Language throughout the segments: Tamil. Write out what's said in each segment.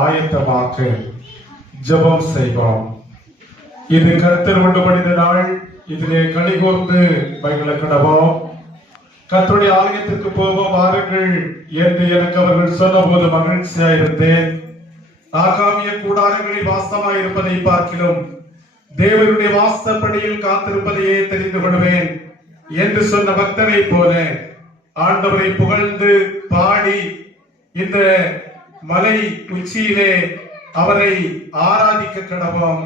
ஆயத்தமாக ஜெபம் செய்வோம். இது கர்த்தர் உண்டு பண்ணின நாள், இதிலே கலிகூர்ந்து மகிழ கடவோம். கர்த்தருடைய ஆலயத்திற்கு போவோம் வாருங்கள் என்று எனக்கு அவர்கள் சொன்னபோது மகிழ்ச்சியாயிருந்தேன். ஆகாமிய கூடாரங்களில் வாசமாயிருப்பதை பார்க்கிலும் தேவனுடைய வாசப்படியில் காத்திருப்பதையே தெரிந்து கொள்வேன் என்று சொன்ன பக்தரை போல ஆண்டவரை புகழ்ந்து பாடி இந்த மலை உச்சியிலே அவரை ஆராதிக்க கடவோம்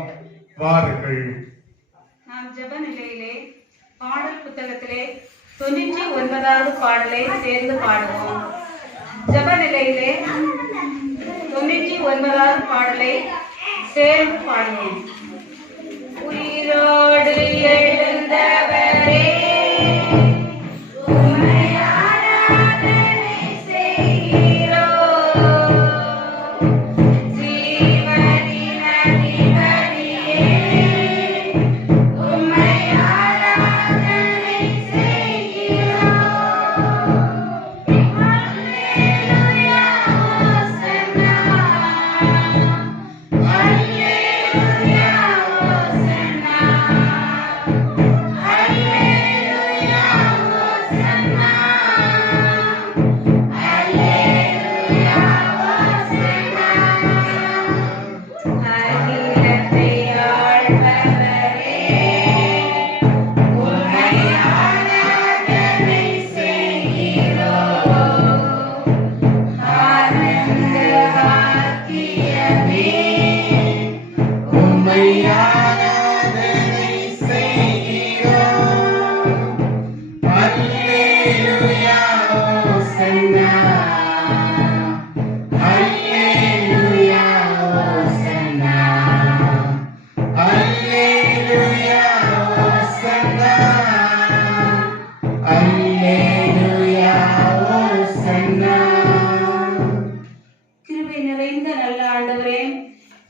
வாருங்கள். நாம் ஜெப நிலையிலே பாடல் புத்தகத்திலே 99வது பாடலை சேர்ந்து பாடுவோம். ஜெப நிலையிலே 99வது பாடலை சேர்ந்து பாடுவோம். உயிரோடு எழுந்தவரே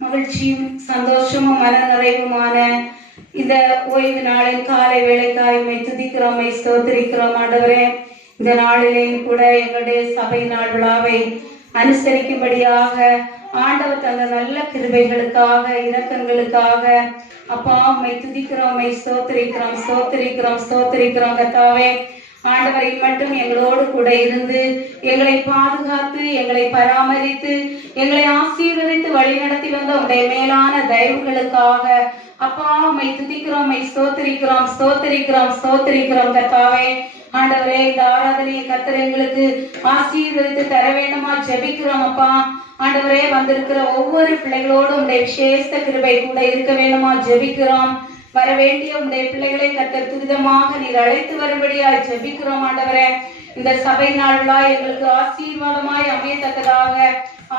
மகிழ்ச்சியும் சந்தோஷமும் மன நிறைவுமான இந்த ஓய்வு நாளின் காலை வேளைக்காய் உம்மை துதிக்கிறோம், உம்மை ஸ்தோத்திரிக்கிறோம் ஆண்டவரே. இந்த நாளிலே கூட எங்களுடைய சபை நாள் விழாவை அனுசரிக்கும்படியாக ஆண்டவர் தந்த நல்ல கிருபைகளுக்காக இரக்கங்களுக்காக அப்பா உம்மை துதிக்கிறோம், உம்மை ஸ்தோத்திரிக்கிறோம் ஸ்தோத்திரிக்கிறோம் ஸ்தோத்திரிக்கிறோம் கர்த்தாவே. ஆண்டவரை மட்டும் எங்களோடு கூட இருந்து எங்களை பாதுகாத்து எங்களை பராமரித்து எங்களை ஆசீர்வதித்து வழி நடத்தி வந்த உடைய மேலான தயவுகளுக்காக அப்பா உம்மை துதிக்கிறோம், உம்மை ஸ்தோத்திரிக்கிறோம் ஸ்தோத்திரிக்கிறோம் ஸ்தோத்திரிக்கிறோம் கர்த்தாவே. ஆண்டவரே இந்த ஆராதனையை கர்த்தர் எங்களுக்கு ஆசீர்வதித்து தர வேண்டுமா ஜெபிக்கிறோம் அப்பா. ஆண்டவரே வந்திருக்கிற ஒவ்வொரு பிள்ளைகளோடும் உடைய விசேஷ கிருபை கூட இருக்க வேண்டுமா ஜெபிக்கிறோம். வர வேண்டிய உடைய பிள்ளைகளை கர்த்தர் துரிதமாக நீர் அழைத்து வரும்படியாய் ஜெபிக்கிறோம் ஆண்டவரே. இந்த சபை நாள் விழா எங்களுக்கு ஆசீர்வாதமாய் அமையத்தக்கதாக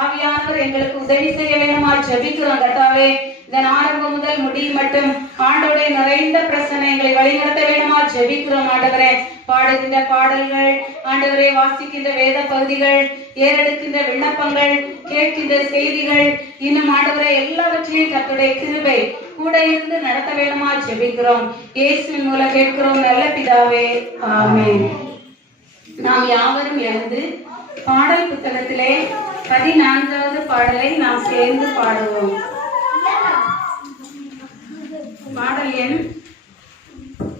ஆவியானவர் எங்களுக்கு உதவி செய்ய வேண்டுமா ஜெபிக்கிறோம் கர்த்தாவே. இதன் ஆரம்பம் முதல் முடிவு மட்டும் ஆண்டவருடைய நிறைந்த பிரசனைகளை வழிநடத்த வேண்டுமா ஜெபிக்கிறோம் ஆண்டவரே. பாடுகின்ற பாடல்கள் ஆண்டவரே, வாசிக்கின்ற வேத பகுதிகள், ஏறெடுக்கின்ற விண்ணப்பங்கள், கேட்கின்ற செய்திகள், இன்னும் ஆண்டவரே எல்லாவற்றையும் கர்த்தருடைய கிருபை கூட இருந்து நடத்த வேண்டுமா ஜெபிக்கிறோம். இயேசுவின் மூலம் கேட்கிறோம் நல்ல பிதாவே, ஆமென். நாம் யாவரும் எழுந்து பாடல் புத்தகத்திலே 14வது பாடலை நாம் சேர்ந்து பாடுவோம். பாடல் எண்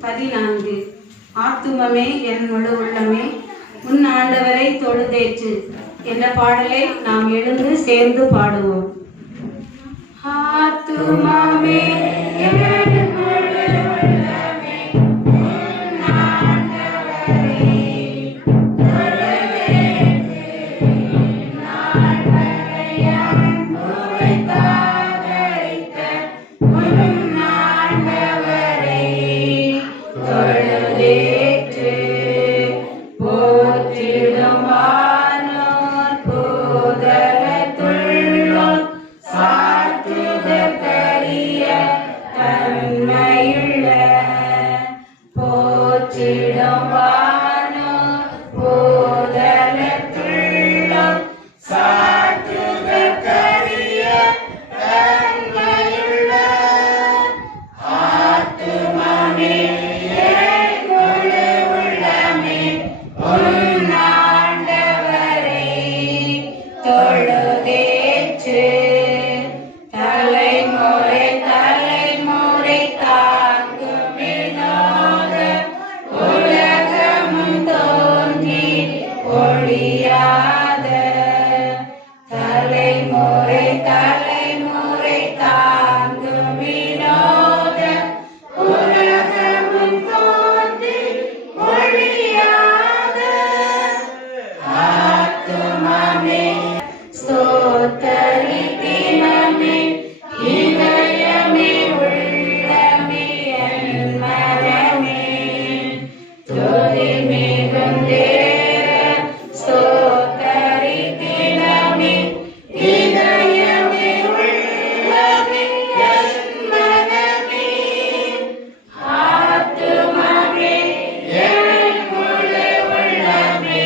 14. ஆத்துமமே என் முழு உள்ளமே உன் ஆண்டவரை தொழுதேற்று என்ற பாடலை நாம் எழுந்து சேர்ந்து பாடுவோம். ஆத்துமமே என் முழு உள்ளமே உன் ஆண்டவரை தொழுதேற்று ஸ்தோத்தரித்தினமே இதயமே உள்ளமே என் மனமே துதி மிகுந்தேற ஸ்தோத்தரித்தினமே இதயமே உள்ளமே என் மனமே ஆத்துமமே என் முழு உள்ளமே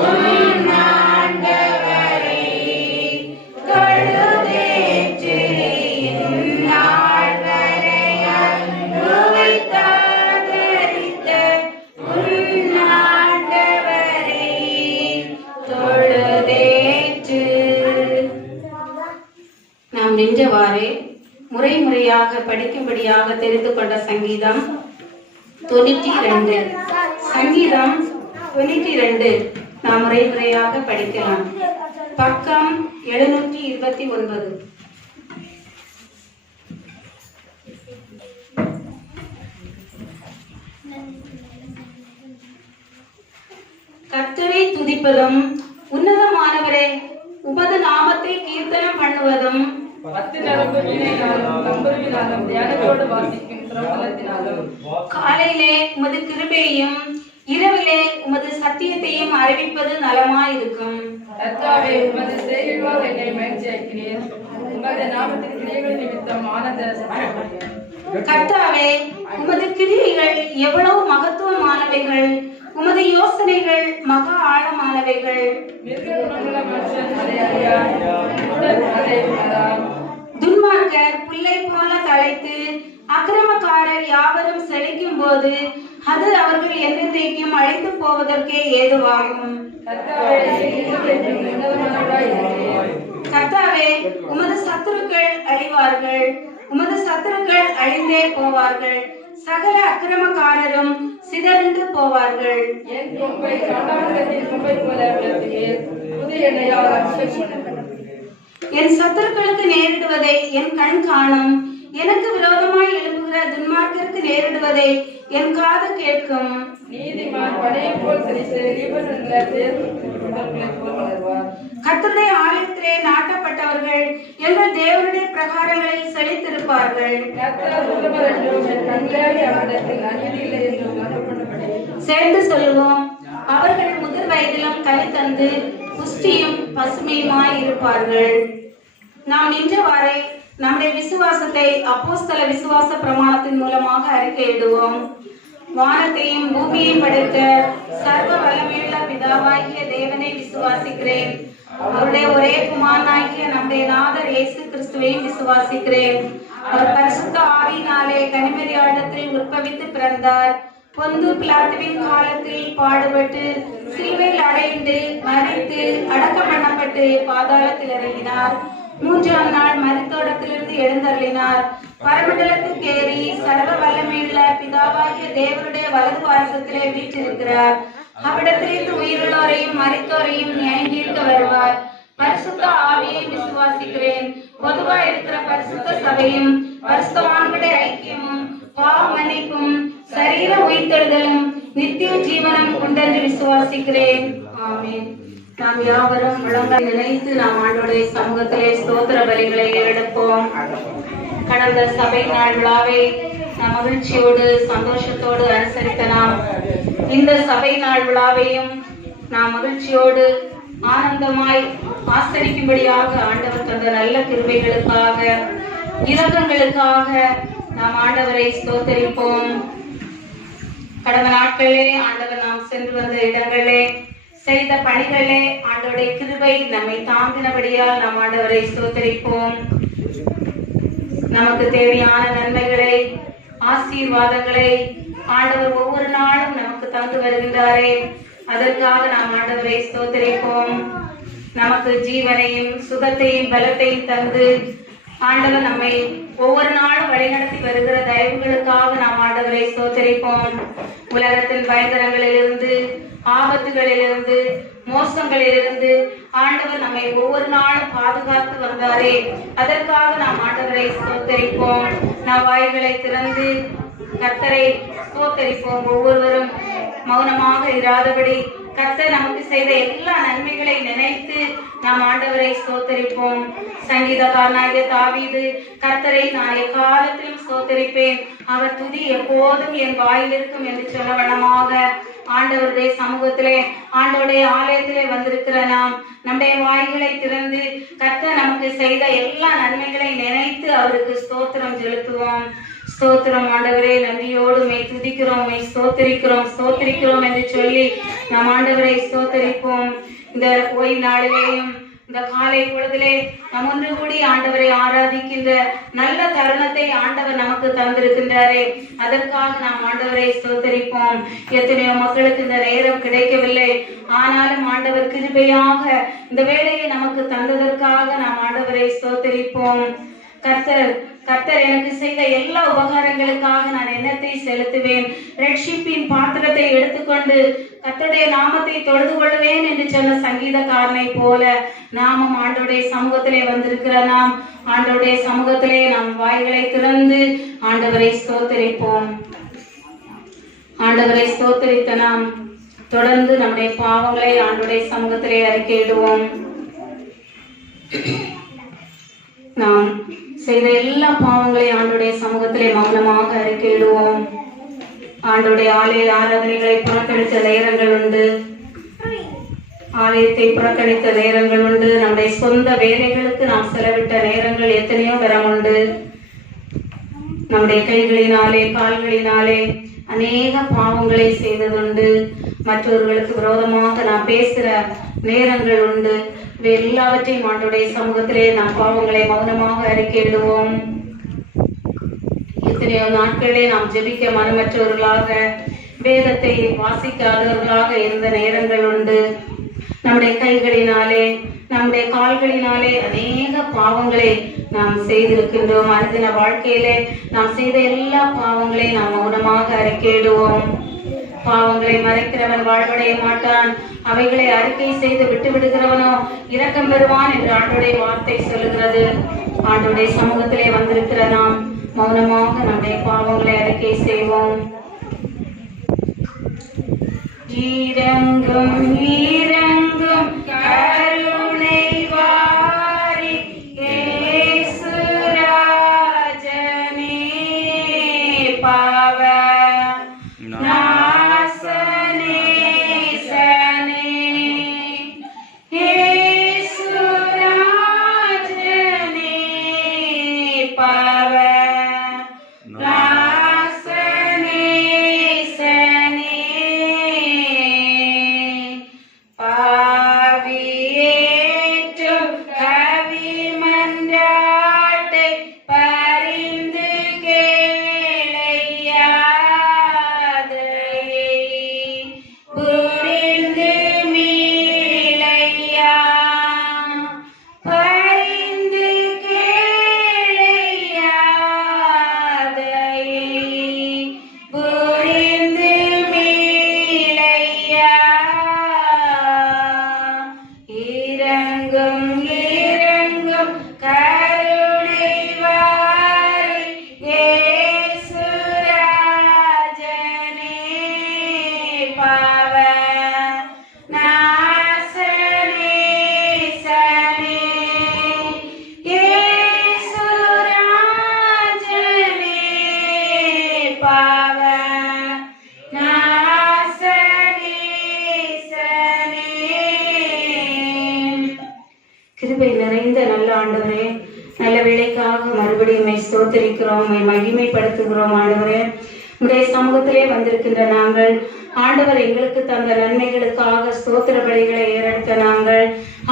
உன் ஆண்டவரை தொழுதேற்று இந்நாள் வரை அன்புவை தாதரித்த உன் ஆண்டவரை தொழுதேற்று. நாம் நின்றவாறே முறை முறையாக படிக்கும்படியாக தெரிந்து கொண்ட சங்கீதம் 92. சங்கீதம் 92 நாம் முறை முறையாக படிக்கலாம். பக்கம் 729. கர்த்தரை துதிப்பதும் உன்னதமானவரே உமது நாமத்தை கீர்த்தனம் பண்ணுவதும் காலையிலே உமது கிருபையையும் இரவிலே உமது சத்தியத்தையும் அறிவிப்பது நலமாயிருக்கும். கர்த்தாவே, உமது செய்கைகளால் என்னை மகிழ்ச்சியாக்கினீர். உமது நாமத்தின் கிரியைகள் நிமித்தம் ஆனந்தப்படுகிறேன். கர்த்தாவே, உமது கிரியைகள் எவ்வளவு மகத்துவமானவைகள், உமது யோசனைகள் மகா ஆழமானவைகள். மிருககுணமுள்ள மனுஷன் அதை அறியார், மூடன் அதை உணரார். துன்மார்க்கர் புல்லை போல தழைத்து அக்கிரமக்காரர் யாவரும் செழிக்கும் போது அது அவர்கள் என்றென்றைக்கும் அழிந்து போவதற்கே ஏதுவாகும். கர்த்தாவே, நீர் உன்னதமானவராய் இருக்கிறீர். கர்த்தாவே, உமது சத்துருக்கள் அழிவார்கள், உமது சத்துருக்கள் அழிந்தே போவார்கள், சகல அக்கிரமக்காரரும் சிதறிந்து போவார்கள். என் கொம்பை காண்டாமிருகத்தின் கொம்பை போல உயர்த்துவீர். புதிய எண்ணெயால் அபிஷேகம் பண்ணப்படுகிறேன். என் சத்துருக்களுக்கு நேரிடுவதை என் கண் காணும், எனக்கு விரோதமாய் எழுப்புகிற துன்மார்க்கருக்கு நேரிடுவதை என் காது கேட்கும். நீதிமான் பனையை போல் செழித்து லீபனோனில் தேர்ந்தெடுக்கப்பட்டவர்களைப் போல் வளருவார். கர்த்தருடைய ஆலயத்திலே நாட்டப்பட்டவர்கள் எங்கள் தேவனுடைய பிரகாரங்களில் செழித்திருப்பார்கள். கர்த்தர் உத்தமர் என்றும் என் கண்களாலே அவரிடத்தில் அநீதி இல்லை என்றும் உணரப்பட்டபடி சேர்ந்து சொல்லுவோம், அவர்கள் முதிர் வயதிலும் கனி தந்து புஷ்டியும் பசுமையுமாய் இருப்பார்கள். நாம் நின்றவாறே நம்முடைய விசுவாசத்தை அப்போஸ்தல விசுவாச பிரமாணத்தின் மூலமாக அறிக்கையிடுவோம். வானத்தையும் பூமியையும் படைத்த சர்வ வல்லமையுள்ள பிதாவாகிய தேவனை விசுவாசிக்கிறேன். அவருடைய ஒரே குமாரனாகிய நம்முடைய நாதர் இயேசு கிறிஸ்துவையும் விசுவாசிக்கிறேன். அவர் பரிசுத்த ஆவியினாலே கன்னிமரியாளிடத்தில் உற்பவித்து பிறந்தார். பொந்து பிலாத்துவின் காலத்தில் பாடுபட்டு சிலுவையில் அடைந்து மரித்து அடக்கம் பண்ணப்பட்டு பாதாளத்தில் இறங்கினார். 3ஆம் நாள் மரித்தோடத்திலிருந்து எழுந்தருளினார். பரமண்டலத்துக்கு ஏறி சர்வ வல்லமையுள்ள பிதாவாகிய தேவனுடைய வலது பாரசத்திலே வீற்றிருக்கிறார். அவ்விடத்திலிருந்து உயிருள்ளோரையும் மரித்தோரையும் நியாயந்தீர்க்க வருவார். பரிசுத்த ஆவியை விசுவாசிக்கிறேன். பொதுவா இருக்கிற பரிசுத்த சபையும் பரிசுத்தவான்களுடைய ஐக்கியமும் பாவ மன்னிப்பும் சரீர உயிர்த்தெழுதலும் நித்திய ஜீவனம் உண்டென்று விசுவாசிக்கிறேன். ஆமென். நாம் யாவரும் முழங்கால் நினைத்து நாம் ஆண்டவருடைய சமூகத்திலே ஸ்தோத்திர பலிகளை எடுப்போம். கடந்த சபை நாள் விழாவை நாம் மகிழ்ச்சியோடு சந்தோஷத்தோடு அனுசரித்த நாம் இந்த சபை நாள் விழாவையும் நாம் மகிழ்ச்சியோடு ஆனந்தமாய் ஆசரிக்கும்படியாக ஆண்டவர் தந்த நல்ல கிருபைகளுக்காக இரக்கங்களுக்காக நாம் ஆண்டவரை ஸ்தோத்தரிப்போம். கடந்த நாட்களே ஆண்டவர் நாம் சென்று வந்த இடங்களே செய்த பணிகளே ஆண்டவருடைய கிருபை நம்மை தாங்கினபடியால் நாம் ஆண்டவரை ஸ்தோத்தரிப்போம். நமக்கு தேவையான நன்மைகளை ஆசீர்வாதங்களை ஆண்டவர் ஒவ்வொரு நாளும் நமக்கு தந்து வருகின்றாரே, அதற்காக நாம் ஆண்டவரை ஸ்தோத்தரிப்போம். நமக்கு ஜீவனையும் சுகத்தையும் பலத்தையும் தந்து ஆண்டவர் நம்மை ஒவ்வொரு நாளும் வழிநடத்தி வருகிற தயவுகளுக்காக நாம் ஆண்டவரை ஸ்தோத்தரிப்போம். உலகத்தின் பயங்கரங்களிலிருந்து ஆபத்துகளிலிருந்து மோசங்களிலிருந்து ஆண்டவர் நம்மை ஒவ்வொரு நாளும் பாதுகாத்து வந்தாரே, அதற்காக நாம் ஆண்டவரை ஸ்தோத்தரிப்போம். நாம் வாய்களை திறந்து கர்த்தரை ஸ்தோத்தரிப்போம். ஒவ்வொருவரும் மௌனமாக இராதபடி கர்த்தர் நமக்கு செய்த எல்லா நன்மைகளை நினைத்து நாம் ஆண்டவரை ஸ்தோத்தரிப்போம். சங்கீதக்காரனாகிய தாவீது, கர்த்தரை நான் எக்காலத்திலும் ஸ்தோத்தரிப்பேன், அவர் துதி எப்போதும் என் வாயில் இருக்கும் என்று சொன்ன வண்ணமாக ஆண்டவருடைய சமூகத்திலே, ஆண்டவருடைய ஆலயத்திலே வந்திருக்கிற நாம் நம்முடைய வாய்களை திறந்து கர்த்தர் நமக்கு செய்த எல்லா நன்மைகளை நினைத்து அவருக்கு ஸ்தோத்திரம் செலுத்துவோம். ஸ்தோத்திரம் ஆண்டவரே, நன்றியோடு மை துதிக்கிறோம், மை ஸ்தோத்தரிக்கிறோம் என்று சொல்லி நாம் ஆண்டவரை ஸ்தோத்தரிப்போம். இந்த ஓய்வு நாளிலேயும் இந்த காலை பொழுதிலே நாம் ஒன்று கூடி ஆண்டவரை ஆராதிக்கின்ற நல்ல தருணத்தை ஆண்டவர் நமக்கு தந்திருக்கின்றாரே, அதற்காக நாம் ஆண்டவரை ஸ்தோத்தரிப்போம். எத்தனையோ மக்களுக்கு இந்த நேரம் கிடைக்கவில்லை, ஆனாலும் ஆண்டவர் கிருபையாக இந்த வேளையை நமக்கு தந்ததற்காக நாம் ஆண்டவரை ஸ்தோத்தரிப்போம். கர்த்தர் எனக்கு செய்த எல்லா உபகாரங்களுக்காக நான் எண்ணத்தை செலுத்துவேன். ரட்சிப்பின் பாத்திரத்தை எடுத்துக்கொண்டு கர்த்தருடைய நாமத்தை தொழுது கொள்வேன் என்று சொன்ன சங்கீதக்காரனை போல நாமும் ஆண்டவருடைய சமூகத்திலே வந்திருக்கிற நாம் ஆண்டவருடைய சமூகத்திலே நாம் வாய்களை திறந்து ஆண்டவரை ஸ்தோத்தரிப்போம். ஆண்டவரை ஸ்தோத்தரித்த நாம் தொடர்ந்து நம்முடைய பாவங்களை ஆண்டவருடைய சமூகத்திலே அறிக்கையிடுவோம். நாம் செய்த எல்லா பாவங்களையும் ஆண்டவருடைய சமூகத்திலே மௌனமாக அறிக்கையிடுவோம். ஆண்டவருடைய ஆலய ஆராதனைகளை புறக்கணித்த நேரங்கள் உண்டு, ஆலயத்தை புறக்கணித்த நேரங்கள் உண்டு, நம்முடைய சொந்த வேலைகளுக்கு நாம் செலவிட்ட நேரங்கள் எத்தனையோ தரம் உண்டு. நம்முடைய கைகளினாலே கால்களினாலே அநேக பாவங்களை செய்ததுண்டு. மற்றவர்களுக்கு விரோதமாக நாம் பேசுற நேரங்கள் உண்டு. எல்லாவற்றையும் ஆண்டவருடைய சமூகத்திலே நாம் பாவங்களை மௌனமாக அறிக்கையிடுவோம். எத்தனையோ நாட்களே நாம் ஜெபிக்க மனமற்றவர்களாக, வேதத்தை வாசிக்காதவர்களாக இருந்த நேரங்கள் உண்டு. நம்முடைய கைகளினாலே நம்முடைய கால்களினாலே அநேக பாவங்களை நாம் செய்திருக்கின்றோம். அனுதின வாழ்க்கையிலே நாம் செய்த எல்லா பாவங்களையும் நாம் மௌனமாக அறிக்கையிடுவோம். பாவங்களை மறைக்கிறவன் வாழ்வடைய மாட்டான், அவைகளை அறிக்கை செய்து விட்டு விடுகிறவனோ இரக்கம் பெறுவான் என்று ஆண்டவருடைய வார்த்தை சொல்லுகிறது. ஆண்டவருடைய சமூகத்திலே வந்திருக்கிற நாம் மௌனமாக நம்முடைய பாவங்களை அறிக்கை செய்வோம். ஈரங்கும் ஈரங்கும் கருணை வாரி இயேசு ராஜனே, பாவ நாசனே சனே, இயேசு ராஜனே, பாவ நாசனே சனே, பாவியேற்றும் கவி மன்றாட்டை பரிந்து கேளையா, புரிந்து மீளையா, பரிந்து கேளையா, புரிந்து மீளையா. இரங்கும் இரங்கும் கருணை வாரி இயேசு ராஜனே, பாவ நாசனே சனே, இயேசு ராஜனே, பாவ நாசனே சனே. கிருபை நிறைந்த நல்ல ஆண்டவரே, நல்ல வேளைக்காக மறுபடியும் ஸ்தோத்தரிக்கிறோம், மகிமைப்படுத்துகிறோம். ஆண்டவரே, உடைய சமூகத்திலே வந்திருக்கின்ற நாங்கள் ஆண்டவர் எங்களுக்கு தந்த நன்மைகளுக்காக ஸ்தோத்திர பலிகளை ஏறெடுத்த நாங்கள்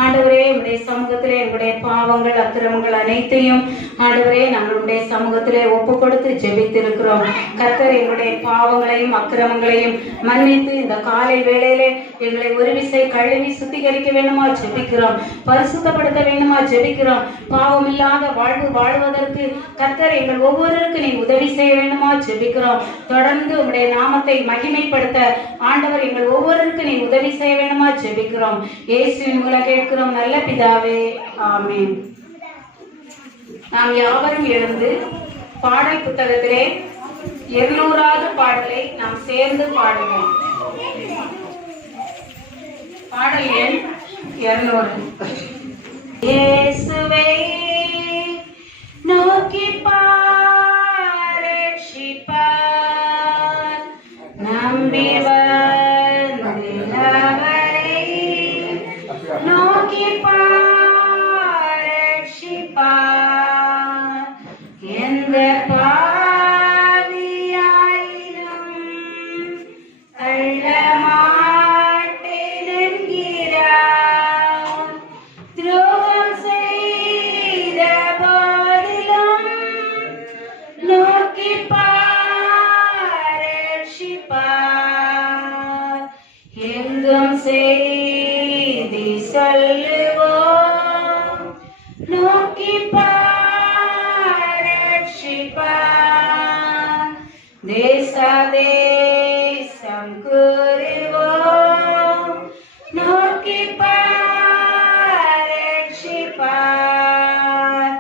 ஆண்டவரே, உடைய சமூகத்திலே எங்களுடைய பாவங்கள் அக்கிரமங்கள் அனைத்தையும் ஆண்டவரே நம்மளுடைய சமூகத்திலே ஒப்பு கொடுத்து ஜெபித்திருக்கிறோம். கர்த்தர் எங்களுடைய பாவங்களையும் அக்கிரமங்களையும் மன்னித்து இந்த காலை வேளையிலே எங்களை ஒரு விசை கழுவி சுத்திகரிக்க வேண்டுமா ஜெபிக்கிறோம், பரிசுத்தப்படுத்த வேண்டுமா ஜெபிக்கிறோம். பாவம் இல்லாத வாழ்வு வாழ்வதற்கு கர்த்தர் எங்கள் ஒவ்வொருவருக்கு நீ உதவி செய்ய வேண்டுமா ஜெபிக்கிறோம். தொடர்ந்து உங்களுடைய நாமத்தை மகிமைப்படுத்த ஆண்டவர் எங்கள் ஒவ்வொருவருக்கு நீ உதவி செய்ய வேண்டுமா ஜெபிக்கிறோம். இயேசுவின் மூலம் கேட்கிறோம் நல்ல பிதாவே, ஆமென். நாம் யாவரும் எழுந்து பாடல் புத்தகத்திலே 200வது பாடலை நாம் சேர்ந்து பாடுவோம். பாடல் எண் 200. இயேசுவை நோக்கி பார், ரட்சிப்பார், நம்பி வந்தவரை நோக்கி பார், ரட்சிப்பார், எந்த பாவியாயினும் தள்ள மாட்டேன் என்கிறார். துரோகம் செய்த போதிலும் நோக்கி பார், ரட்சிப்பார், எங்கும் செய்தி சொல்லுவோம், நோக்கி பார், ரட்சிப்பார், தேசம் கூறுவோம், நோக்கி பார், ரட்சிப்பார்,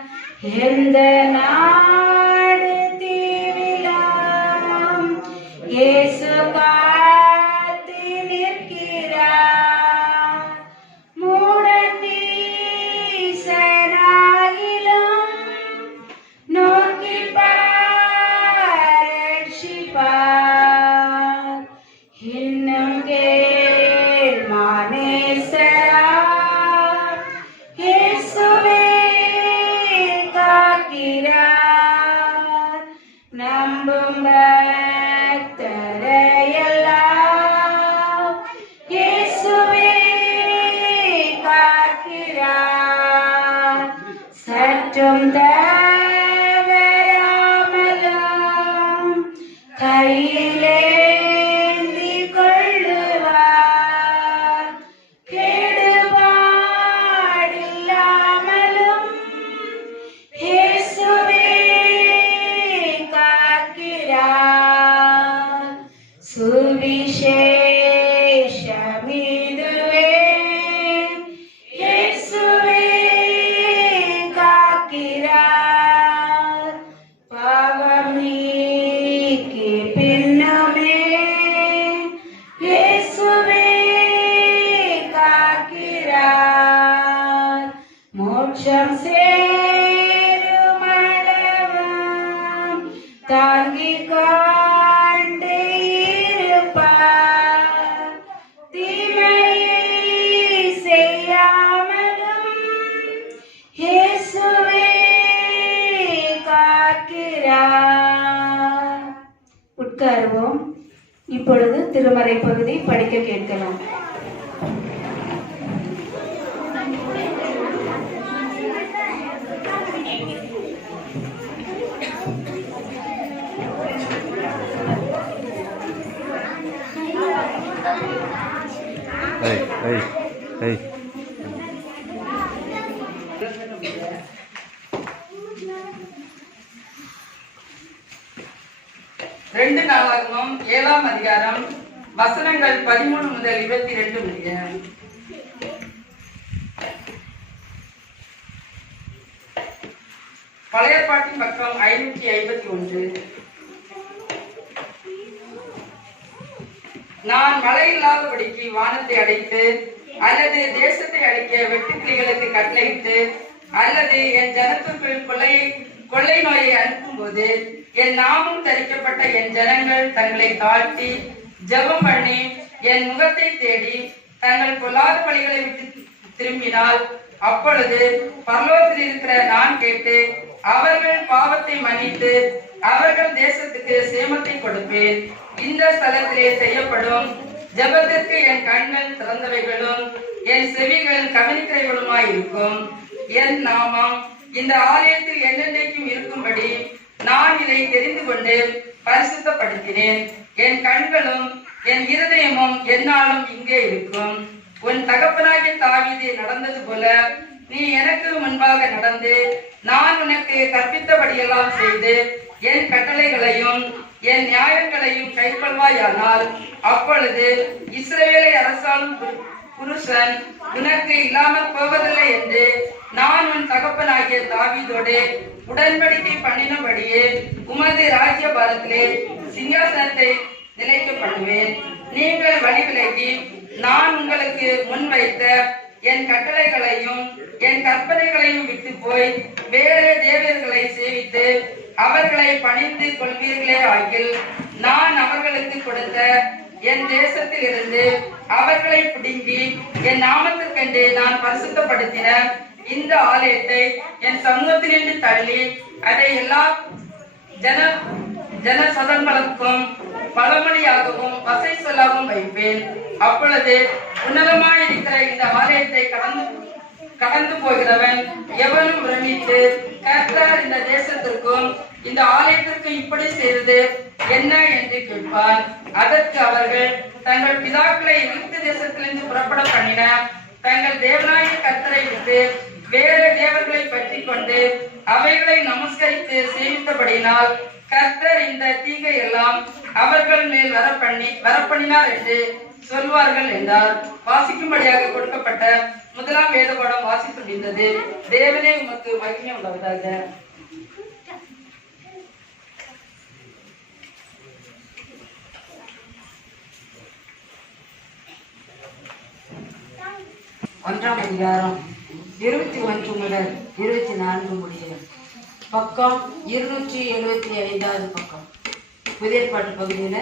எந்த நாடு தீவிலாம் இயேசு காத்து நிற்கிறார். மூடநீசனாகிலும் நோக்கி பார், ரட்சிப்பார், இன்னும் கேள் மானேசரா, இயேசுவே காக்கிறார். நம்பும் பக்தரையெல்லாம் இயேசுவே காக்கிறார். சற்றும் தவறாமலும் கையிலேந்தி கொள்ளுவார். கெடுபாடில்லாமலும் இயேசுவே காக்கிறார். சுவிசேஷமிதுவே, இயேசுவே காக்கிறார். பாவம் நீக்கி பின்னமே இயேசுவே காக்கிறார். மோட்சம் சேரும் அளவும் தாங்கிக் கொண்டு இருப்பார். தீமையை செய்யாமலும் இயேசுவே காக்கிறார். உட்காருவோம். இப்பொழுது திருமறை பகுதி படிக்க கேட்கலாம். Hey. 2 நாளாகமம் 7ஆம் அதிகாரம் வசனங்கள் 13 முதல் 22 முடிய. பழைய ஏற்பாட்டின் பக்கம் 551. நான் மழை இல்லாதபடிக்கு வானத்தை அடைத்து அல்லது தேசத்தை அடைக்க வெட்டுக்கிளிகளுக்கு கட்டளையிட்டு அல்லது என் ஜனத்திற்குள் கொள்ளை நோயை அனுப்பும் போது என் நாமும் தரிக்கப்பட்ட என் ஜனங்கள் தங்களை தாழ்த்தி ஜெபம் பண்ணி என் முகத்தை தேடி தங்கள் பொல்லாத வழிகளை விட்டு திரும்பினால் அப்பொழுது பரலோகத்தில் இருக்கிற நான் கேட்டு அவர்கள் பாவத்தை மன்னித்து அவர்கள் தேசத்துக்கு சேமத்தை கொடுப்பேன். இந்த ஸ்தலத்திலே செய்யப்படும் ஜெபத்திற்கு என் கண்கள் திறந்தவைகளும் என் செவிகள் கவனிக்கிறவைகளுமாய் இருக்கும். என் நாமம் இந்த ஆலயத்தில் என்னென்னைக்கும் இருக்கும்படி நான் இதை தெரிந்து கொண்டு பரிசுத்தப்படுத்தினேன். என் கண்களும் என் இருதயமும் என்னாலும் இங்கே இருக்கும். உன் தகப்பனாகிய தாவீது நடந்தது போல நீ எனக்கு முன்பாக நடந்து நான் உனக்கு கற்பித்தபடியெல்லாம் செய்து என் கட்டளைகளையும் என் நியாயங்களையும் கைக்கொள்வாயானால் அப்பொழுது இஸ்ரவேலை அரசாளும் புருஷன் உனக்கு இல்லாமல் போவதில்லை என்று நான் உன் தகப்பனாகிய தாவீதோடு உடன்படிக்கை பண்ணினபடியே உமது ராஜ்யபாரத்திலே சிங்காசனத்தை நிலைக்க பண்ணுவேன். நீங்கள் வழி விலகி நான் உங்களுக்கு எனக்கு முன்வைத்த என் கட்டளைகளையும் என் கற்பனைகளையும் விட்டு போய் வேறு தேவர்களை சேவித்து அவர்களை பணிந்து கொள்வீர்களே ஆகில் நான் அவர்களுக்கு கொடுத்த என் தேசத்தில் இருந்து அவர்களை பிடுங்கி என் நாமத்திற்கென்று நான் பரிசுத்தப்படுத்தின இந்த ஆலயத்தை என் சமூகத்திலிருந்து தள்ளி அதை எல்லா ஜனசதங்களுக்கும் பழமொழியாகவும் வசை சொல்லாகவும் வைப்பேன். அப்பொழுது உன்னதமாயிருக்கிற இந்த ஆலயத்தை கடந்து போகிறவன் எவனும் பிரமித்து கர்த்தர் இந்த தேசத்திற்கும் இந்த ஆலயத்திற்கு இப்படி செய்தது என்ன என்று கேட்பார். அதற்கு அவர்கள் தங்கள் பிதாக்களை எகிப்து தேசத்திலிருந்து புறப்பட பண்ணின தங்கள் தேவனாகிய கர்த்தரை விட்டு வேறு தேவர்களை பற்றி கொண்டு அவைகளை நமஸ்கரித்து சேவித்தபடியினால் கர்த்தர் இந்த தீங்கை எல்லாம் அவர்கள் மேல் வரப்பண்ணினார் என்று சொல்வார்கள் என்றார். வாசிக்கும்படியாக கொடுக்கப்பட்ட முதலாம் வேத பாடம் வாசித்து முடிந்தது. தேவனே உமக்கு மகிமை உண்டாவதாக. ஒன்றாம் அதிகாரம் 21 முதல் 24 முடிய பக்கம் 275 பக்கம். புதிய பாட்டு பகுதியில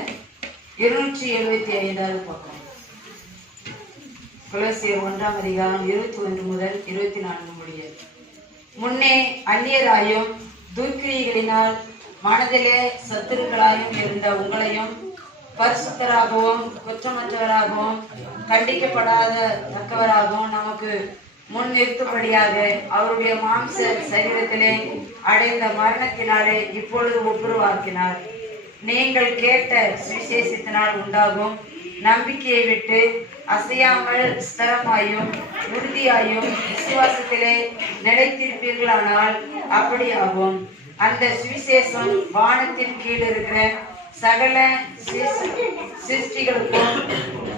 275 பக்கம். கொலோசியர் 1ஆம் அதிகாரம் 21 முதல் 24 முடிய. முன்னே அந்நியராயும் துர்க்கிரிகளினால் மனதிலே சத்துருக்களாயும் இருந்த உங்களையும் பரிசுத்தராகவும் குற்றமற்றவராகவும் கண்டிக்கப்படாத தக்கவராகவும் நமக்கு முன் நிறுத்தும்படியாக அவருடைய மாம்ச சரீரத்திலே அடைந்த மரணத்தினாலே இப்பொழுது ஒப்புரவாக்கினார். நீங்கள் கேட்ட சுவிசேஷத்தினால் உண்டாகும் நம்பிக்கையை விட்டு அசையாமல் ஸ்திரமாயும் உறுதியாயும் விசுவாசத்திலே நிலைத்திருப்பீர்களானால் அப்படியாகும். அந்த சுவிசேஷம் வானத்தின் கீழ் இருக்கிற சகல சிருஷ்டிகளுக்கும்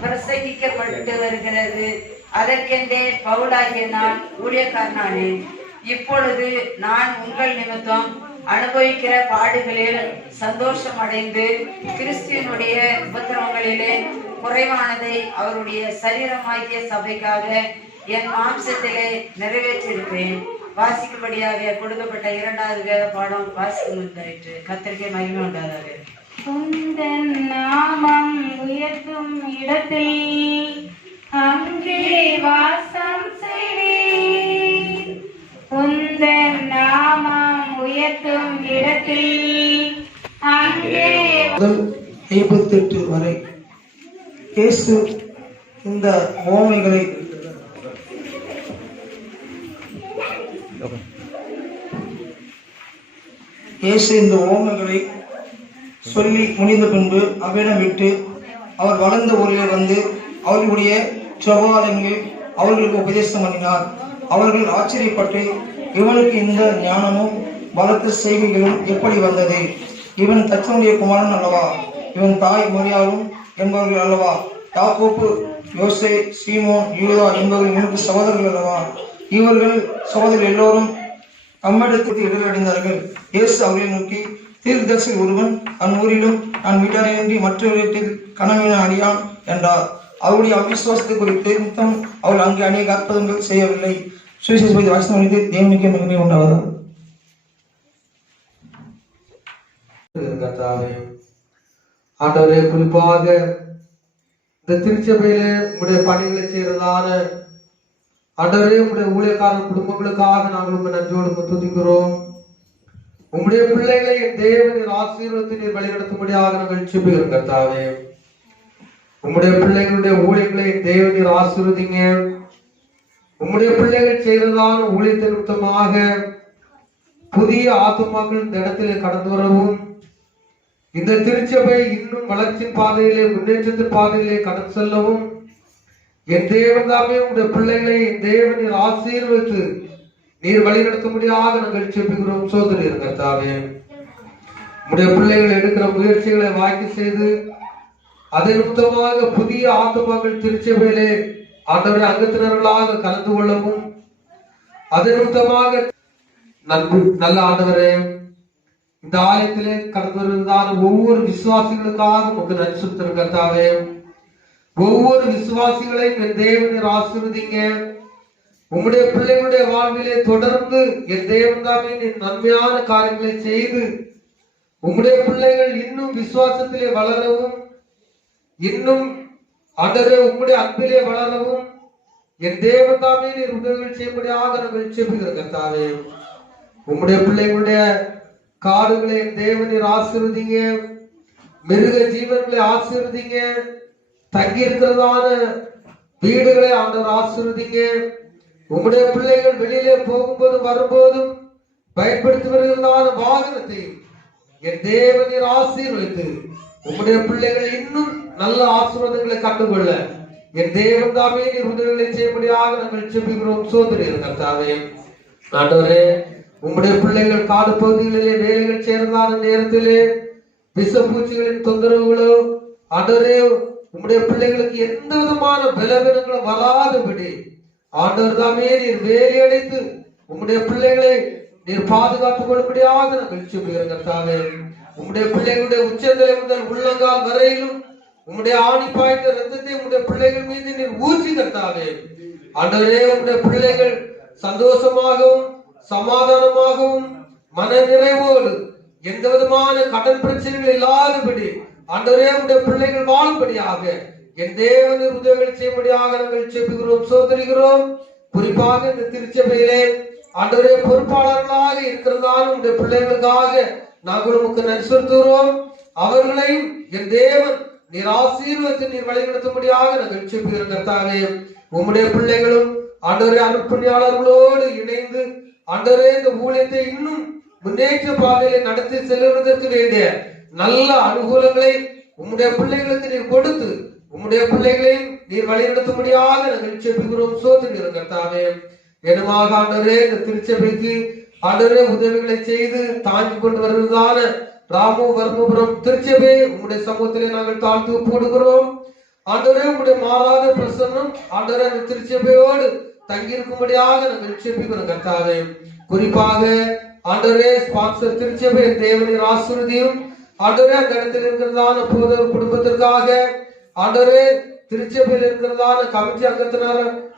பிரசங்கிக்கப்பட்டு வருகிறது. அதற்கென்றே பவுலாகிய நான் ஊழியக்காரனானேன். இப்பொழுது நான் உங்கள் நிமித்தம் அனுபவிக்கிற பாடுகளில் சந்தோஷம் அடைந்து கிறிஸ்துவனுடைய உபத்திரவங்களிலே குறைவானதை அவருடைய சரீரமாகிய சபைக்காக என் மாம்சத்திலே நிறைவேற்றியிருப்பேன். வாசிக்கும்படியாக கொடுக்கப்பட்ட 2வது வேத பாடம் வாசிக்க முடிந்தாயிற்று. கர்த்தருக்கே மகிமை உண்டாதாக. உந்தன் நாமம் உயர்த்தும் இடத்தில் அங்கே வாசம் செய்வேன். உந்தன் நாமம் உயர்த்தும் இடத்தில் அங்கே 58 வரை இயேசு இந்த ஓமைகளை சொல்லி முடிந்த பின்பு அவ்விடம் விட்டு அவர் வளர்ந்த ஊரில் வந்து அவர்களுடைய சுபாலயங்களில் அவர்களுக்கு உபதேசம் பண்ணினார். அவர்கள் ஆச்சரியப்பட்டு, இவனுக்கு இந்த ஞானமும் பலத்த செய்கைகளும் எப்படி வந்தது? இவன் தச்சனுடைய குமாரன் அல்லவா? இவன் தாய் மரியாளும் என்பவர்கள் அல்லவா? யாக்கோப்பு, யோசே, சீமோன், யூதா என்பவர்கள் இவனுக்கு சகோதரர்கள் அல்லவா? இவர்கள் சகோதரர் எல்லோரும் நம்மிடத்திற்கு இடரடைந்தார்கள். இயேசு அவர்களை நோக்கி, தீர்க்கதரிசி ஒருவன் தன் ஊரிலும் நான் வீட்டாரின்றி மற்ற வீட்டில் கனவின அடியான் என்றார். அவருடைய அவிசுவாசத்தை குறித்து நித்தம் அவர்கள் அங்கே அநேக அற்புதங்கள் செய்யவில்லை. சுவிசேஷத்தை வாசனை அளித்து தேவனுக்கு மகிமை உண்டாவதாக. ஆண்டவரே, குறிப்பாக இந்த திருச்சபையிலே உங்களுடைய பணிகளை செய்யறதான ஆண்டவரே, உங்களுடைய ஊழியக்காரர் குடும்பங்களுக்காக நாங்கள் உங்க நன்றியோடு துதிக்கிறோம். உங்களுடைய பிள்ளைகளை தேவனின் ஆசீர்வாதத்தின் வழிநடத்தும்படியாக நாங்கள் ஜெபிக்கிறோம். கர்த்தாவே, உங்களுடைய பிள்ளைகளுடைய ஊழியர்களை தேவனின் ஆசீர்வதிங்க. உங்களுடைய பிள்ளைகள் செய்யறதான ஊழியத்தின் நிமித்தமாக புதிய ஆத்துமாக்கள் இந்த இடத்திலே கடந்து வரவும், இந்த திருச்சபை இன்னும் வளர்ச்சியின் பாதையிலே முன்னேற்றத்தின் பாதையிலே கடந்து செல்லவும் என் தேவன் தாமே உங்களுடைய பிள்ளைகளை தேவனின் ஆசீர்வதித்து நீர் வழி நடத்தும்படியாக நாங்கள் ஜெபிக்கிறோம். சோதனை கர்த்தாவே, உங்களுடைய பிள்ளைகள் எடுக்கிற முயற்சிகளை வாக்கி செய்து அதை நிமித்தமாக புதிய ஆத்துமாக்கள் திருச்சபையிலே ஆண்டவரை அங்கத்தினர்களாக கலந்து கொள்ளவும், அதை நிமித்தமாக நல்ல ஆண்டவரே, இந்த ஆலயத்திலே கடந்து வருவதான ஒவ்வொரு விசுவாசிகளுக்காக உங்களுக்கு நன்றி செலுத்துகிறோம். கர்த்தாவே, ஒவ்வொரு விசுவாசிகளையும் என் தேவனை ஆசீர்வதிங்க. உம்முடைய பிள்ளைகளுடைய வாழ்விலே தொடர்ந்து என் தேவன் தாமே நன்மையான காரியங்களை செய்து உம்முடைய பிள்ளைகள் இன்னும் விசுவாசத்திலே வளரவும், இன்னும் ஆண்டவரே உம்முடைய அன்பிலே வளரவும் என் தேவன் தாமே நீர் உதவிகள் செய்யும்படியாக நாங்கள் ஜெபிக்கிறோம் கர்த்தாவே. உம்முடைய பிள்ளைகளுடைய காடுகளை என் தேவனீர் ஆசீர்வதிங்க, மிருக ஜீவன்களை ஆசீர்வதிங்க, தங்கி இருக்கிறதான வீடுகளை ஆண்டவர் ஆசீர்வதிங்க. உம்முடைய பிள்ளைகள் வெளியிலே போகும்போதும் வரும்போதும் பயன்படுத்தி வருகிறதான வாகனத்தையும் என் தேவனீர் ஆசீர்வதித்து உம்முடைய பிள்ளைகள் இன்னும் நல்ல ஆசீர்வாதங்களை கண்டுகொள்ள என் தேவன் தாமே நீர் உதவிகளை செய்யும்படியாக நாங்கள் ஜெபிக்கிறோம். சோதரிகள் கர்த்தாவே, ஆண்டவரே உம்முடைய பிள்ளைகள் காடு பகுதிகளிலே வேலைகள் சேர்ந்தான நேரத்திலே விஷப்பூச்சிகளின் தொந்தரவுகளோ ஆண்டவரே உம்முடைய பிள்ளைகளுக்கு எந்த விதமான பலவீனங்களும் வராதபடி ஆண்டவர் தாமே நீர் வேலி அடைத்து உம்முடைய பிள்ளைகளை நீர் பாதுகாத்துக் கொள்ளும்படியாக நாங்கள் ஜெபிக்கிறோம் கர்த்தாவே. உம்முடைய பிள்ளைகளுடைய உச்சந்தலை முதல் உள்ளங்கால் வரையிலும் உம்முடைய ஆணி பாய்ந்த ரத்தத்தை உம்முடைய பிள்ளைகள் மீது நீர் ஊற்றி கர்த்தாவே. ஆண்டவரே உம்முடைய பிள்ளைகள் சந்தோஷமாகவும் சமாதானமாகவும் மன நிறைவோடு எந்த விதமான கடன் பிரச்சனைகள் இல்லாதபடி ஆண்டவரே உம்முடைய பிள்ளைகள் வாழும்படியாக என் தேவனீர் உதவிகள் செய்யும்படியாக நாங்கள் ஜெபிக்கிறோம், சோதரிக்கிறோம். குறிப்பாக இந்த திருச்சபையிலே ஆண்டவரே பொறுப்பாளர்களாக இருக்கிறதான உம்முடைய பிள்ளைகளுக்காக நாங்கள் உமக்கு நன்றி செலுத்துகிறோம். அவர்களையும் என் தேவன் நீர் ஆசீர்வதித்து நீர் வழிநடத்தும்படியாக நாங்கள் ஜெபிக்கிறோம் கர்த்தாவே. உம்முடைய பிள்ளைகளும் ஆண்டவரே அர்ப்பணியாளர்களோடு இணைந்து ஆண்டவரே இந்த ஊழியத்தை இன்னும் முன்னேற்ற பாதையிலே நடத்தி செல்வதற்கு வேண்டிய நல்ல அனுகூலங்களை உம்முடைய பிள்ளைகளுக்கு நீர் கொடுத்து உம்முடைய பிள்ளைகளையும் நீர் வழிநடத்தும்படியாக நாங்கள் ஜெபிக்கிறோம், சோதரிக்கிறோம் கர்த்தாவே. என்னமாக ஆண்டவரே இந்த திருச்சபைக்கு ஆண்டவரே உதவிகளை செய்து தாங்கி கொண்டு வருவதான ராமு வர்மபுரம் திருச்சபை உம்முடைய சமூகத்திலே நாங்கள் தாழ்த்து போடுகிறோம். ஆண்டவரே உம்முடைய மாறாத பிரசன்னம் ஆண்டவரே அந்த திருச்சபையோடு தங்கியிருக்கும்படியாக நாங்கள் ஜெபிக்கிறோம் கர்த்தாவே. குறிப்பாக ஆண்டவரே ஸ்பான்சர் திருச்சபை தேவனின் ஆசீர்வதியும் ஆண்டவரே அந்த இடத்தில் இருக்கிறதான போதர் குடும்பத்திற்காக ஆண்டவரே திருச்சபையில் இருக்கிறதான கமிட்டி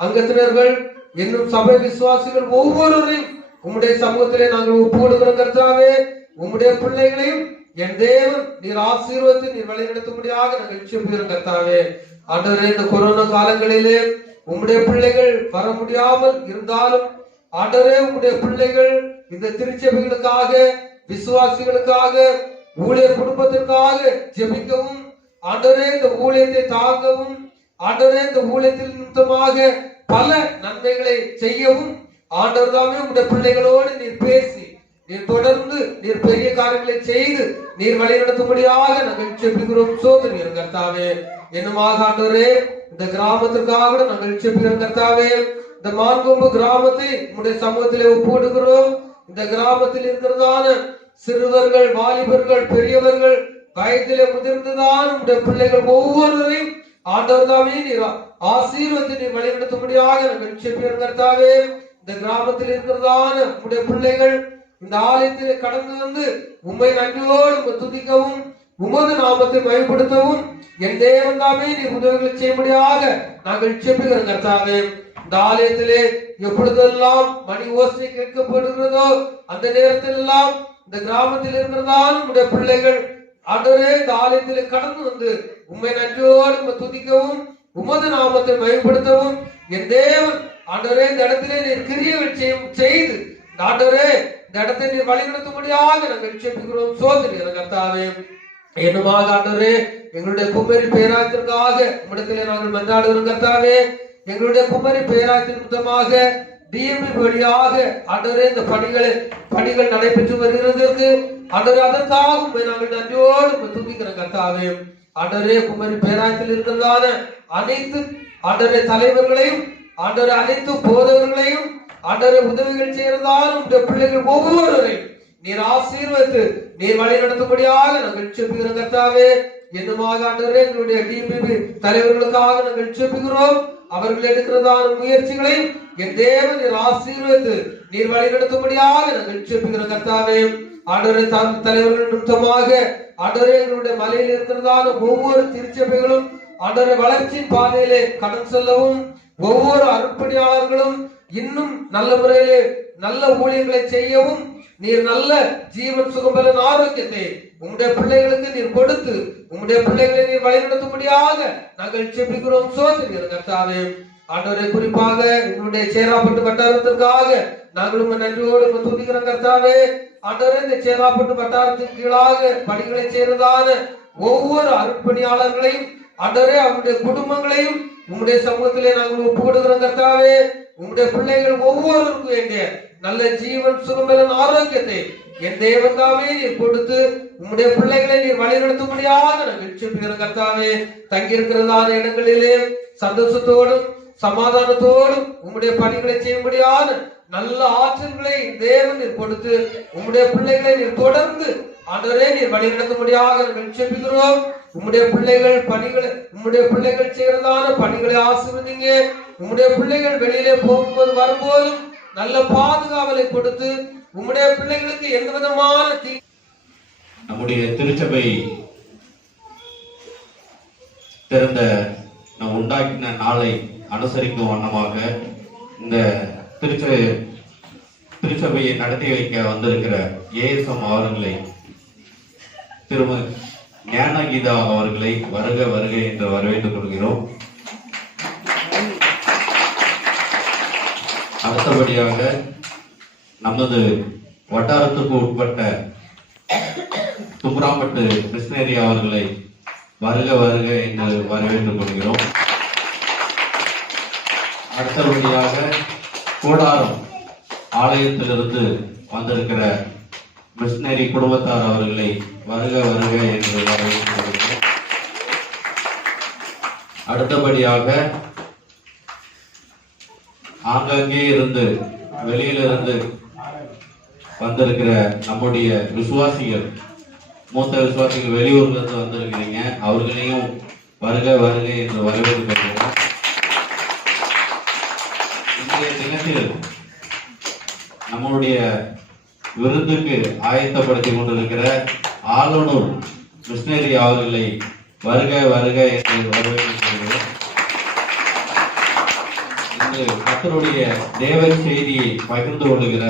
அங்கத்தினர்கள் இன்னும் சபை விசுவாசிகள் ஒவ்வொருவரையும் உம்முடைய சமூகத்திலே நாங்கள் ஒப்புக்கொடுக்கிறோம் கர்த்தாவே. உம்முடைய பிள்ளைகளையும் என் தேவன் நீர் ஆசீர்வதித்து நீர் வழிநடத்தும்படியாக நாங்கள் ஜெபிக்கிறோம் கர்த்தாவே. ஆண்டவரே இந்த கொரோனா காலங்களிலே உம்முடைய பிள்ளைகள் வர முடியாமல் இருந்தாலும் ஆண்டவரே உம்முடைய பிள்ளைகள் இந்த திருச்சபைகளுக்காக விசுவாசிகளுக்காக ஊழியர் குடும்பத்திற்காக ஜெபிக்கவும் ஆண்டவரே இந்த ஊழியத்தை தாங்கவும் ஆண்டவரே இந்த ஊழியத்தின் நிமித்தமாக பல நன்மைகளை செய்யவும் ஆண்டவர் தாமே உம்முடைய பிள்ளைகளோடு நீர் பேசி நீர் தொடர்ந்து நீர் பெரிய காரியங்களை செய்து நீர் வழிநடத்தும்படியாக நாங்கள் ஜெபிக்கிறோம், சோதரிக்கிறோம் கர்த்தாவே. என்னமாக ஆண்டவரே இந்த கிராமத்திற்காக நாங்கள் ஜெபிக்கிறோம் கர்த்தாவே. இந்த மான்கொம்பு கிராமத்தை உம்முடைய சமூகத்திலே ஒப்புக்கொடுக்கிறோம். இந்த கிராமத்தில் இருக்கிறதான சிறுவர்கள், வாலிபர்கள், பெரியவர்கள், வயதிலே முதிர்ந்ததான உம்முடைய பிள்ளைகள் ஒவ்வொருவரையும் ஆண்டவர் தாமே நீர் ஆசீர்வதித்து நீர் வழிநடத்தும்படியாக நாங்கள் ஜெபிக்கிறோம் கர்த்தாவே. இந்த கிராமத்தில் இருக்கிறதான உம்முடைய பிள்ளைகள் இந்த ஆலயத்திலே கடந்து வந்து உம்மை நன்றியோடு துதிக்கவும் உமது நாமத்தை மகிமைப்படுத்தவும் என் தேவன் தாமே நீர் உதவிகளை செய்யும்படியாக நாங்கள் ஜெபிக்கிறோம் கர்த்தாவே. இந்த ஆலயத்திலே எப்பொழுதெல்லாம் மணி ஓசை கேட்கப்படுகிறதோ அந்த நேரத்தில் எல்லாம் இந்த கிராமத்தில் இருக்கிறதால் உம்முடைய பிள்ளைகள் ஆண்டவரே இந்த ஆலயத்திலே கடந்து வந்து உம்மை நன்றியோடு துதிக்கவும் உமது நாமத்தை மகிமைப்படுத்தவும் என் தேவன் ஆண்டவரே இந்த இடத்திலே நீர் கிரியைகள் செய்து ஆண்டவரே இந்த இடத்தை நீர் வழிநடத்தும்படியாக நாங்கள் ஜெபிக்கிறோம், சோதரிக்கிறோம் கர்த்தாவே. என்னமாக ஆண்டவரே எங்களுடைய குமரி பேராயத்திற்காக உம்மிடத்திலே நாங்கள் மன்றாடுகிறோம் கர்த்தாவே. எங்களுடைய குமரி பேராயத்தின் மொத்தமாக டிஎம்இ வழியாக ஆண்டவரே இந்த பணிகள் நடைபெற்று வருகிறதற்கு ஆண்டவரே அதற்காக நாங்கள் நன்றியோடு துதிக்கிறோம் கர்த்தாவே. ஆண்டவரே குமரி பேராயத்தில் இருக்கிறதான அனைத்து ஆண்டவரே தலைவர்களையும் ஆண்டவரே அனைத்து போதவர்களையும் ஆண்டவரே உதவிகள் செய்யறதாலும் இந்த பிள்ளைகள் ஒவ்வொருவரையும் நீர் ஆசீர்வதித்து நீர் வழி நடத்தும்படியாக நாங்கள் ஜெபிக்கிறோம் கர்த்தாவே. என்னமாக ஆண்டவரே எங்களுடைய டிபிபி தலைவர்களுக்காக நாங்கள் ஜெபிக்கிறோம். அவர்கள் எடுக்கிறதான முயற்சிகளை என் தேவன் நீர் ஆசீர்வதித்து நீர் வழி நடத்தும்படியாக நாங்கள் ஜெபிக்கிறோம் கர்த்தாவே. ஆண்டவரே தலைவர்கள் நிமித்தமாக ஆண்டவரே எங்களுடைய மலையில் இருக்கிறதான ஒவ்வொரு திருச்சபைகளும் ஆண்டவரை வளர்ச்சியின் பாதையிலே கடன் செல்லவும், ஒவ்வொரு அர்ப்பணியாளர்களும் இன்னும் நல்ல முறையிலே நல்ல ஊழியர்களை செய்யவும் நீர் நல்ல ஜீவன் சுகம்பலன் ஆரோக்கியத்தை உம்முடைய பிள்ளைகளுக்கு நீர் கொடுத்து உம்முடைய பிள்ளைகளை நீர் வழிநடத்தும்படியாக நாங்கள் ஜெபிக்கிறோம். சோதரிக்கிறோம் கர்த்தாவே. ஆண்டவரை குறிப்பாக எங்களுடைய சேராப்பட்டு வட்டாரத்திற்காக நாங்களும் நன்றியோடு துதிக்கிறோம் கர்த்தாவே. ஆண்டவரே, இந்த சேராப்பட்டு வட்டாரத்தின் கீழாக பணிகளை செய்வதான ஒவ்வொரு அர்ப்பணியாளர்களையும் ஆண்டவரே அவருடைய குடும்பங்களையும் உம்முடைய சமூகத்திலே நாங்கள் ஒப்பு கொடுக்கிறோம் கர்த்தாவே. உம்முடைய பிள்ளைகள் ஒவ்வொருவருக்கும் வேண்டிய நல்ல ஜீவன் சுகம்பலன் ஆரோக்கியத்தை என் தேவன்தாவே நீர் கொடுத்து உம்முடைய பிள்ளைகளை நீர் வழிநடத்தும்படியாக நாங்கள் ஜெபிக்கிறோம் கர்த்தாவே. தங்கியிருக்கிறதான இடங்களிலே சந்தோஷத்தோடும் சமாதானத்தோடும் உம்முடைய பணிகளை செய்யும்படியான நல்ல ஆற்றல்களை தேவன் நீர் கொடுத்து உம்முடைய பிள்ளைகளை நீர் தொடர்ந்து ஆண்டவரே நீர் வழிநடத்தும்படியாக நாங்கள் ஜெபிக்கிறோம். உம்முடைய பிள்ளைகள் பணிகளை உம்முடைய பிள்ளைகள் செய்யறதான பணிகளை ஆசீர்வதிங்க. உம்முடைய பிள்ளைகள் வெளியிலே போகும்போது வரும்போதும் நல்ல பாதுகாவலை கொடுத்து உம்முடைய பிள்ளைகளுக்கு எந்த விதமான நம்முடைய திருச்சபை திறந்த நாம் உண்டாக்கின நாளை அனுசரிக்கும் வண்ணமாக இந்த திருச்சபையை நடத்தி வைக்க வந்திருக்கிற ஏஎஸ்எம் அவர்களை, திருமதி ஞானகீதா அவர்களை வருக வருக என்று வரவேற்றுக் கொள்கிறோம். அடுத்தபடியாக நமது வட்டாரத்துக்கு உட்பட்ட தும்பராம்பட்டு கிருஷ்ணகிரி அவர்களை வருக வருக என்று வரவேற்றுக் கொள்கிறோம். அடுத்தபடியாக கூடாரம் ஆலயத்திலிருந்து வந்திருக்கிற மிஷனரி குடும்பத்தார் அவர்களை வருக வருக என்று வரவேற்றுக் கொள்கிறோம். அடுத்தபடியாக ஆங்காங்கே இருந்து வெளியிலிருந்து வந்திருக்கிற நம்முடைய விசுவாசிகள், மூத்த விசுவாசிகள் வெளியூர்ல இருந்து வந்திருக்கிறீங்க, அவர்களையும் வருக வருக என்று வரவேற்றுக் கொள்கிறோம். இன்றைய தினத்தில் நம்முடைய விருந்துக்கு ஆயத்தப்படுத்தி கொண்டிருக்கிற ஆலனூர் மிஷனரி அவர்களை வருக வருக என்று வரவேற்றுக் கொள்கிறோம். இன்று கர்த்தருடைய தேவ செய்தியை பகிர்ந்து கொள்ளுகிற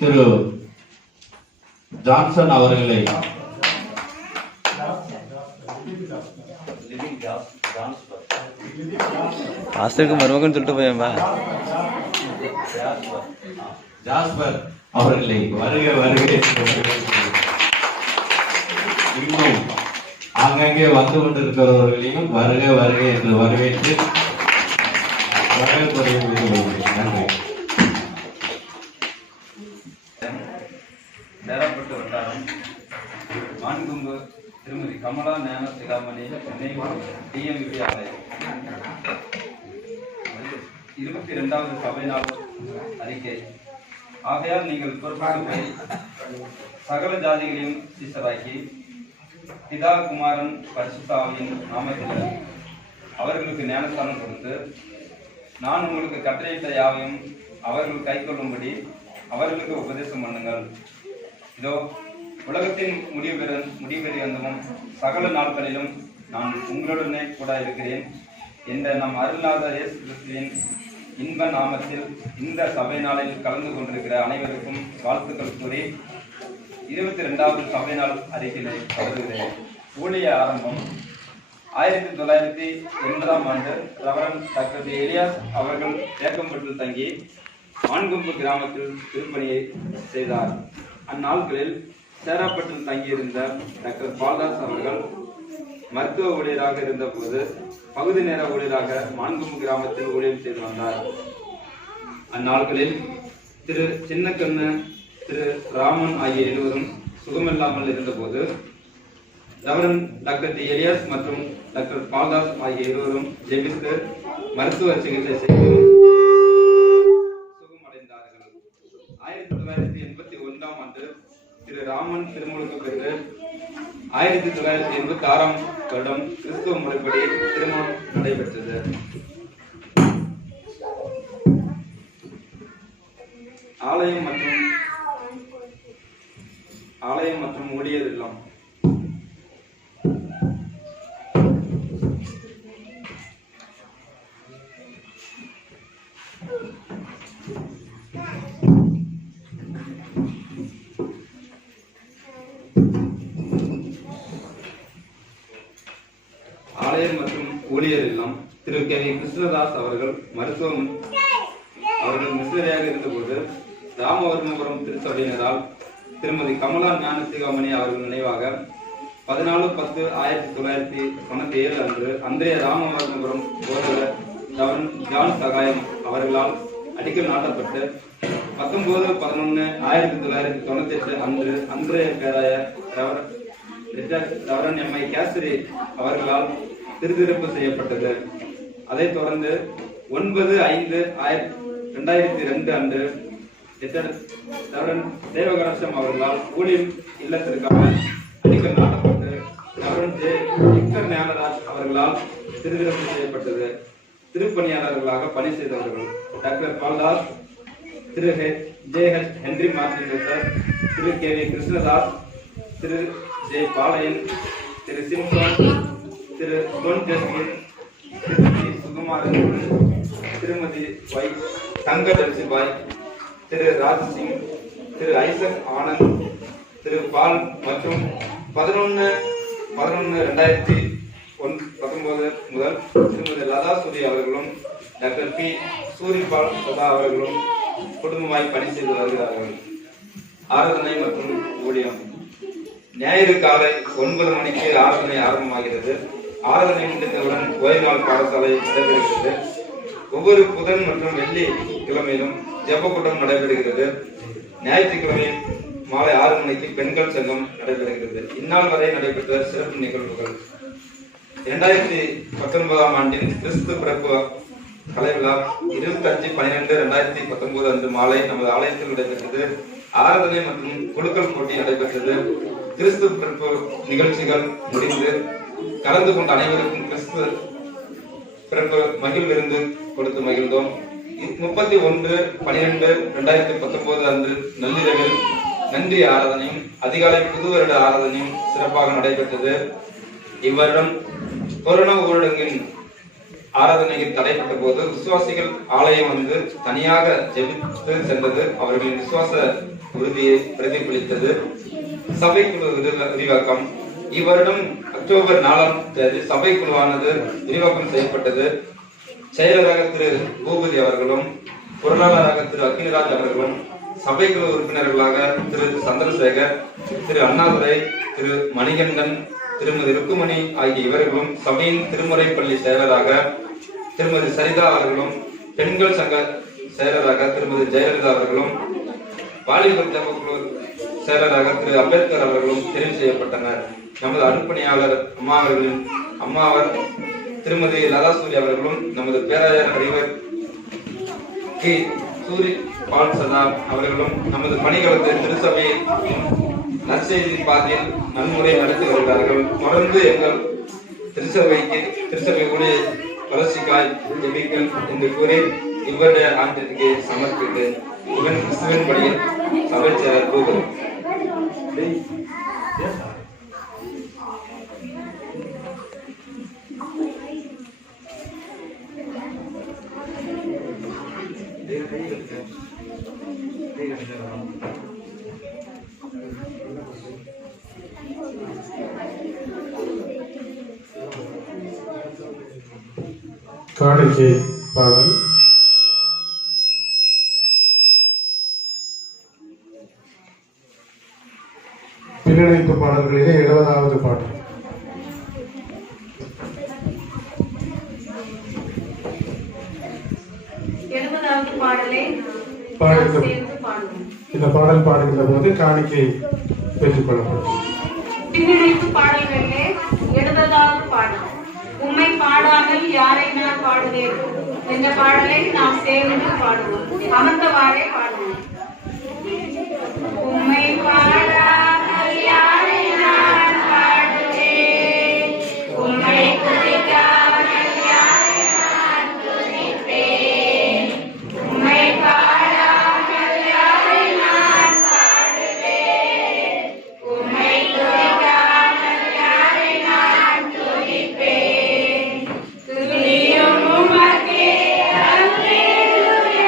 திரு ஜான்சன் அவர்களை பாஸ்டருக்கு மருமகன் சொல்லிட்டு போயேன்பா. ஜாஸ்பர் அவர்களை வருக வருக இன்னும் ஆங்காங்கே வந்து கொண்டிருக்கிறவர்களையும் வருக வருக என்று வரவேற்று வரவேற்பதை நன்றி. சேராப்பட்டு வட்டாரம் மான்கொம்பு திருமதி கமலா ஞான சிகாமணி நினைவு டிஎம்வி ஆலயம் 22வது சபை நாள் அறிக்கை. ஆகையால் நீங்கள் பொறுப்பாக போய் சகல ஜாதிகளையும் சீசராக்கி பிதா குமாரன் பரிசுத்த ஆவியின் நாமத்தில் அவர்களுக்கு ஞானஸ்தானம் கொடுத்து நான் உங்களுக்கு கட்டளையிட்ட யாவையும் அவர்கள் கைக்கொள்ளும்படி அவர்களுக்கு உபதேசம் பண்ணுங்கள். இதோ உலகத்தின் முடிவெறி வந்தவும் சகல நாட்களிலும் நான் உங்களுடனே கூட இருக்கிறேன் என்ற நம் அருள்நாத இயேசு கிறிஸ்துவின் இன்ப நாமத்தில் இந்த சபை நாளில் கலந்து கொண்டிருக்கிற அனைவருக்கும் வாழ்த்துக்கள் கூறி 22வது சபை நாள் அறிக்கையை தொடர்கிறேன். ஊழிய ஆரம்பம் 1980ஆம் ஆண்டு ரெவரண்ட் டாக்டர் எலியாஸ் அவர்கள் தேக்கம்பட்டில் தங்கி மான்கொம்பு கிராமத்தில் திருப்பணியை செய்தார். அந்நாட்களில் சேராப்பட்டில் தங்கியிருந்த டாக்டர் பால்தாஸ் அவர்கள் மருத்துவ ஊழியராக இருந்தபோது பகுதி நேர ஊழியராக மான்கொம்பு கிராமத்தில் ஊழியம் செய்து வந்தார். அந்நாட்களில் திரு சின்னக்கண்ணு, திரு ராமன் ஆகிய இருவரும் சுகமில்லாமல் இருந்தபோது ரெவரண்ட் டாக்டர் எலியாஸ் மற்றும் டாக்டர் பால்தாஸ் ஆகிய இருவரும் ஜெபித்து மருத்துவ சிகிச்சை செய்து சுகமடைந்தார்கள். 1981ஆம் ஆண்டு திரு ராமன் திருமணத்துக்கு பிறகு 1986ஆம் வருடம் கிறிஸ்துவ முறைப்படி திருமணம் நடைபெற்றது. ஆலயம் மற்றும் ஊழியர் இல்லம் ஆலயம் மற்றும் ஊழியர் இல்லம் திரு கே கிருஷ்ணதாஸ் அவர்கள் அவர்கள் மிஷனரியாக இருந்தபோது ராமவர்மபுரம் திருச்சபையினரால் திருமதி கமலா ஞானசிகாமணி அவர்கள் நினைவாக 14/10/1997 அன்று அன்றைய ராமவர்மபுரம் போதகர் டவரன் ஜான் சகாயம் அவர்களால் அடிக்கல் நாட்டப்பட்டு 19/11/1998 அன்று அன்றைய பேராயர் டவரன் எம்.ஐ. கேசரி அவர்களால் திருத்திருப்பு செய்யப்பட்டது. அதைத் தொடர்ந்து 9/5/2002 அன்று தேவகணேசம் அவர்களால் ஊழியம் இல்லத்திற்காக அடிக்கல் நாட்டப்பட்டு டவரன் ஜே. ஞானராஜ் அவர்களால் திருத்திருப்பு செய்யப்பட்டது. திருப்பணியாளர்களாக பணி செய்தவர்கள் டாக்டர் பால்தாஸ், திரு ஜே.எச். ஹென்றி மார்டின் லூத்தர், திரு கே.வி. கிருஷ்ணதாஸ், திரு ஜே. பாளையன், திரு சிம்சோன், திரு டோன் ஜஸ்மின், திருமதி சுகுமாரன், திருமதி வை. தங்க ஜெர்சிபாய், திரு ராஜ்சிங், திரு ஐசக் ஆனந்த், திரு பால் மற்றும் 11/11/2019 முதல் திருமதி லதா சூரி அவர்களும் டாக்டர் பி. சூரிபால் சதா அவர்களும் குடும்பமாய் பணி செய்து வருகிறார்கள். ஆராதனை மற்றும் ஊழியம் ஞாயிறு காலை 9 மணிக்கு ஆராதனை ஆரம்பமாகிறது. ஆராதனை முடிந்தவுடன் ஓய்வு நாள் பாடசாலை நடைபெறுகிறது. ஒவ்வொரு புதன் மற்றும் வெள்ளி கிழமையிலும் ஜெப கூட்டம் நடைபெறுகிறது. ஞாயிற்றுக்கிழமை மாலை 6 மணிக்கு பெண்கள் சங்கம் நடைபெறுகிறது. இந்நாள் வரை நடைபெற்ற சிறப்பு நிகழ்வுகள் 2019 ஆண்டின் கிறிஸ்து பிறப்பு கலை விழா 25/12/2019 அன்று மாலை நமது ஆலயத்தில் நடைபெற்றது. ஆராதனை மற்றும் குழுக்கள் போட்டி நடைபெற்றது. கிறிஸ்து பிறப்பு நிகழ்ச்சிகள் முடிந்து கலந்து கொண்ட அனைவருக்கும் கிறிஸ்து பிறப்பு மகிழ்விருந்து கொடுத்து மகிழ்ந்தோம். 31/12/2019 அன்று நள்ளிரவில் நன்றி ஆராதனையும் அதிகாலை புது வருட ஆராதனையும் சிறப்பாக நடைபெற்றது. இவ்வருடம் கொரோனா ஊரடங்கின் ஆராதனையில் தடைப்பட்ட போது விசுவாசிகள் ஆலயம் வந்து தனியாக ஜெபித்து சென்றது அவர்களின் விசுவாச உறுதியை பிரதிபலித்தது. சபைக்குழு விரிவாக்கம் இவ்வருடம் அக்டோபர் 4ஆம் தேதி சபைக்குழுவானது விரிவாக்கம் செய்யப்பட்டது. செயலராக திரு பூபதி அவர்களும் பொருளாளராக திரு அகிலராஜ் அவர்களும் சபைக்குழு உறுப்பினர்களாக திரு சந்திரசேகர், திரு அண்ணாதுரை, திரு மணிகண்டன், திருமதி ருக்குமணி ஆகிய இவர்களும் சபையின் திருமுறை பள்ளி செயலராக திருமதி சரிதா அவர்களும் பெண்கள் சங்க செயலராக திருமதி ஜெயலலிதா அவர்களும் வாலிபர் ஜபக்குழு செயலராக திரு அம்பேத்கர் அவர்களும் தெரிவு செய்யப்பட்டனர். நமது அனுப்பணியாளர் அம்மாவர் திருமதி லதா சூரி அவர்களும் நமது பேராயர் அறிவர் கி. சூரி பால் சதா அவர்களும் நமது பணிகளத்தை திருச்சபை நற்செய்தி பாதையில் நன்முறை நடத்தி வருகிறார்கள். தொடர்ந்து எங்கள் திருச்சபை ஊழிய வளர்ச்சிக்காய் ஜெபிங்கள் என்று கூறி இவருடைய ஆண்டிற்கு சமர்ப்பித்து இவன் கிறிஸ்துவின் படியில் சபை செயலர் பூபதி. காணிக்கை பாடல் பின்னணிப்பு பாடல்களிலே 70வது பாடல். இந்த பாடல் பாடுகின்ற போது காணிக்கை பெற்றுக் கொள்ளப்படும். பின்னணிப்பு பாடல்களிலே 70வது பாடல். உம்மை பாடாமல் யாரை நான் பாடுவேன் என்ற பாடலை நாம் சேர்ந்து பாடுவோம். அமர்ந்தவாறே பாடுவோம். உம்மை பாடாமல் யாரை நான் பாடுவேன், உம்மை துதிக்காமல் யாரை நான் துதிப்பேன், உம்மை பாடாமல் யாரை நான் பாடுவேன், உம்மை துதிக்காமல் யாரை நான் துதிப்பேன். துதியும் உமக்கே அல்லேலூயா.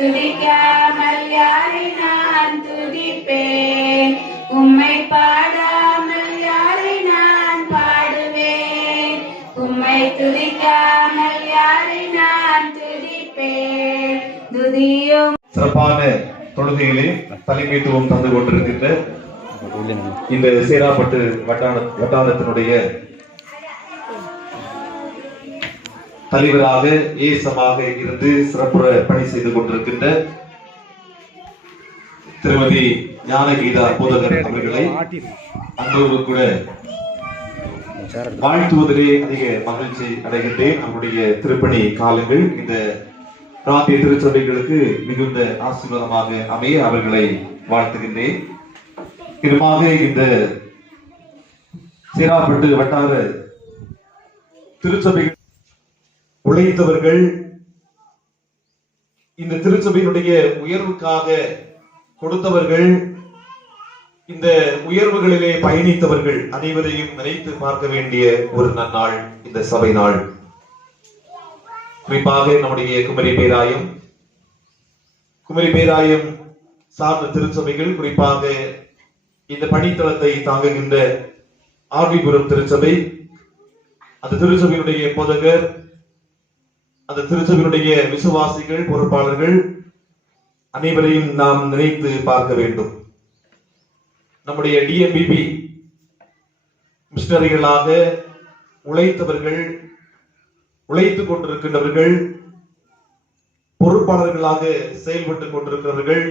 துதிக்காமல் யாரை நான் துதிப்பேன்? உம்மை பாடாமல் யாரை நான் பாடுவேன்? உம்மை துதிக்காமல் யாரை நான் துதிப்பேன்? துதியும் சிறப்பான தொழுகைகளை தலைமைத்துவம் தந்து கொண்டிருக்கின்ற இந்த சேராப்பட்டு வட்டாரத்தினுடைய தலைவராக ஏசமாக இருந்து சிறப்புற பணி செய்து கொண்டிருக்கின்ற திருமதி ஞானகீதா போதகர் அவர்களை அன்போடு கூட வாழ்த்துவதிலே அதிக மகிழ்ச்சி அடைகின்றேன். நம்முடைய திருப்பணி காலங்கள் இந்த பிராந்திய திருச்சபைகளுக்கு மிகுந்த ஆசீர்வாதமாக அமைய அவர்களை வாழ்த்துகின்றேன். இதுமாக இந்த சேராப்பட்டு வட்டார திருச்சபைகள் உழைத்தவர்கள், இந்த திருச்சபையினுடைய உயர்வுக்காக கொடுத்தவர்கள், இந்த உயர்வுகளிலே பயணித்தவர்கள் அனைவரையும் நினைத்து பார்க்க வேண்டிய ஒரு நன்னாள் இந்த சபை நாள். குறிப்பாக நம்முடைய குமரி பேராயம் சார்ந்த திருச்சபைகள், குறிப்பாக இந்த பணித்தளத்தை தாங்குகின்ற ஆர்விபுரம் திருச்சபை, அந்த திருச்சபையினுடைய போதகர், அந்த திருச்சபையினுடைய விசுவாசிகள், பொறுப்பாளர்கள் அனைவரையும் நாம் நினைத்து பார்க்க வேண்டும். நம்முடைய டிஎம்பிபி மிஷனரிகளாக உழைத்தவர்கள், உழைத்துக் கொண்டிருக்கின்றவர்கள், பொறுப்பாளர்களாக செயல்பட்டுக் கொண்டிருக்கிறவர்கள்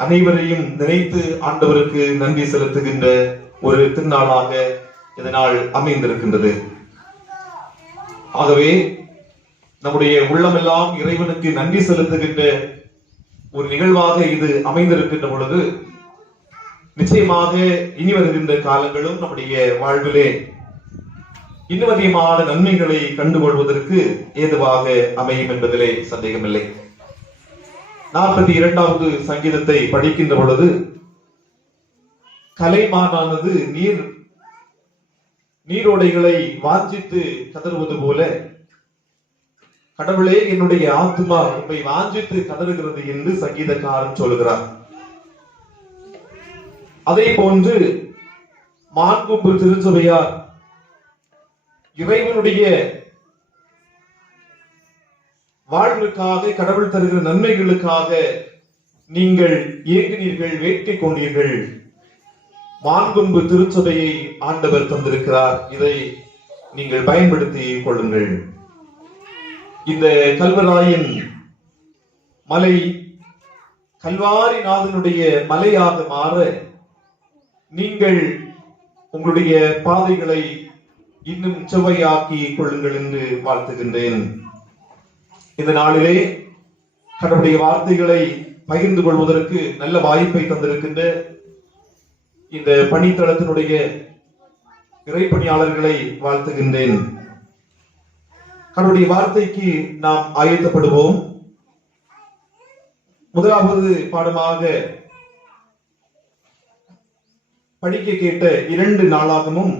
அனைவரையும் நினைத்து ஆண்டவருக்கு நன்றி செலுத்துகின்ற ஒரு திருநாளாக இந்த நாள் அமைந்திருக்கின்றது. ஆகவே நம்முடைய உள்ளமெல்லாம் இறைவனுக்கு நன்றி செலுத்துகின்ற ஒரு நிகழ்வாக இது அமைந்திருக்கின்ற பொழுது, நிச்சயமாக இனி வருகின்ற காலங்களும் நம்முடைய வாழ்விலே இன்னும் அதிகமான நன்மைகளை கண்டுகொள்வதற்கு ஏதுவாக அமையும் என்பதிலே சந்தேகமில்லை. 42வது சங்கீதத்தை படிக்கின்ற பொழுது, கலைமானானது நீரோடைகளை வாஞ்சித்து கதறுவது போல, கடவுளே என்னுடைய ஆத்மா உம்மை வாஞ்சித்து கதறுகிறது என்று சங்கீதக்காரன் சொல்கிறார். அதே போன்று மாண்புமிகு திருச்சபையார் இறைவனுடைய வாழ்வுக்காக, கடவுள் தருகிற நன்மைகளுக்காக நீங்கள் ஏங்கினீர்கள், வேட்கை கொண்டீர்கள். மாண்புமிகு திருச்சபையை ஆண்டவர் தந்திருக்கிறார், இதை நீங்கள் பயன்படுத்திக் கொள்ளுங்கள். இந்த கல்வராயன் மலை கல்வாரி நாதனுடைய மலையாக மாற நீங்கள் உங்களுடைய பாதைகளை இன்னும் செவ்வையாக்கி கொள்ளுங்கள் என்று வாழ்த்துகின்றேன். இந்த நாளிலே கடவுளுடைய வார்த்தைகளை பகிர்ந்து கொள்வதற்கு நல்ல வாய்ப்பை தந்திருக்கின்ற இந்த பணித்தளத்தினுடைய இறைப்பணியாளர்களை வாழ்த்துகின்றேன். கடவுளுடைய வார்த்தைக்கு நாம் ஆயத்தப்படுவோம். முதலாவது பாடமாக படிக்க கேட்ட 2 நாளாகமும்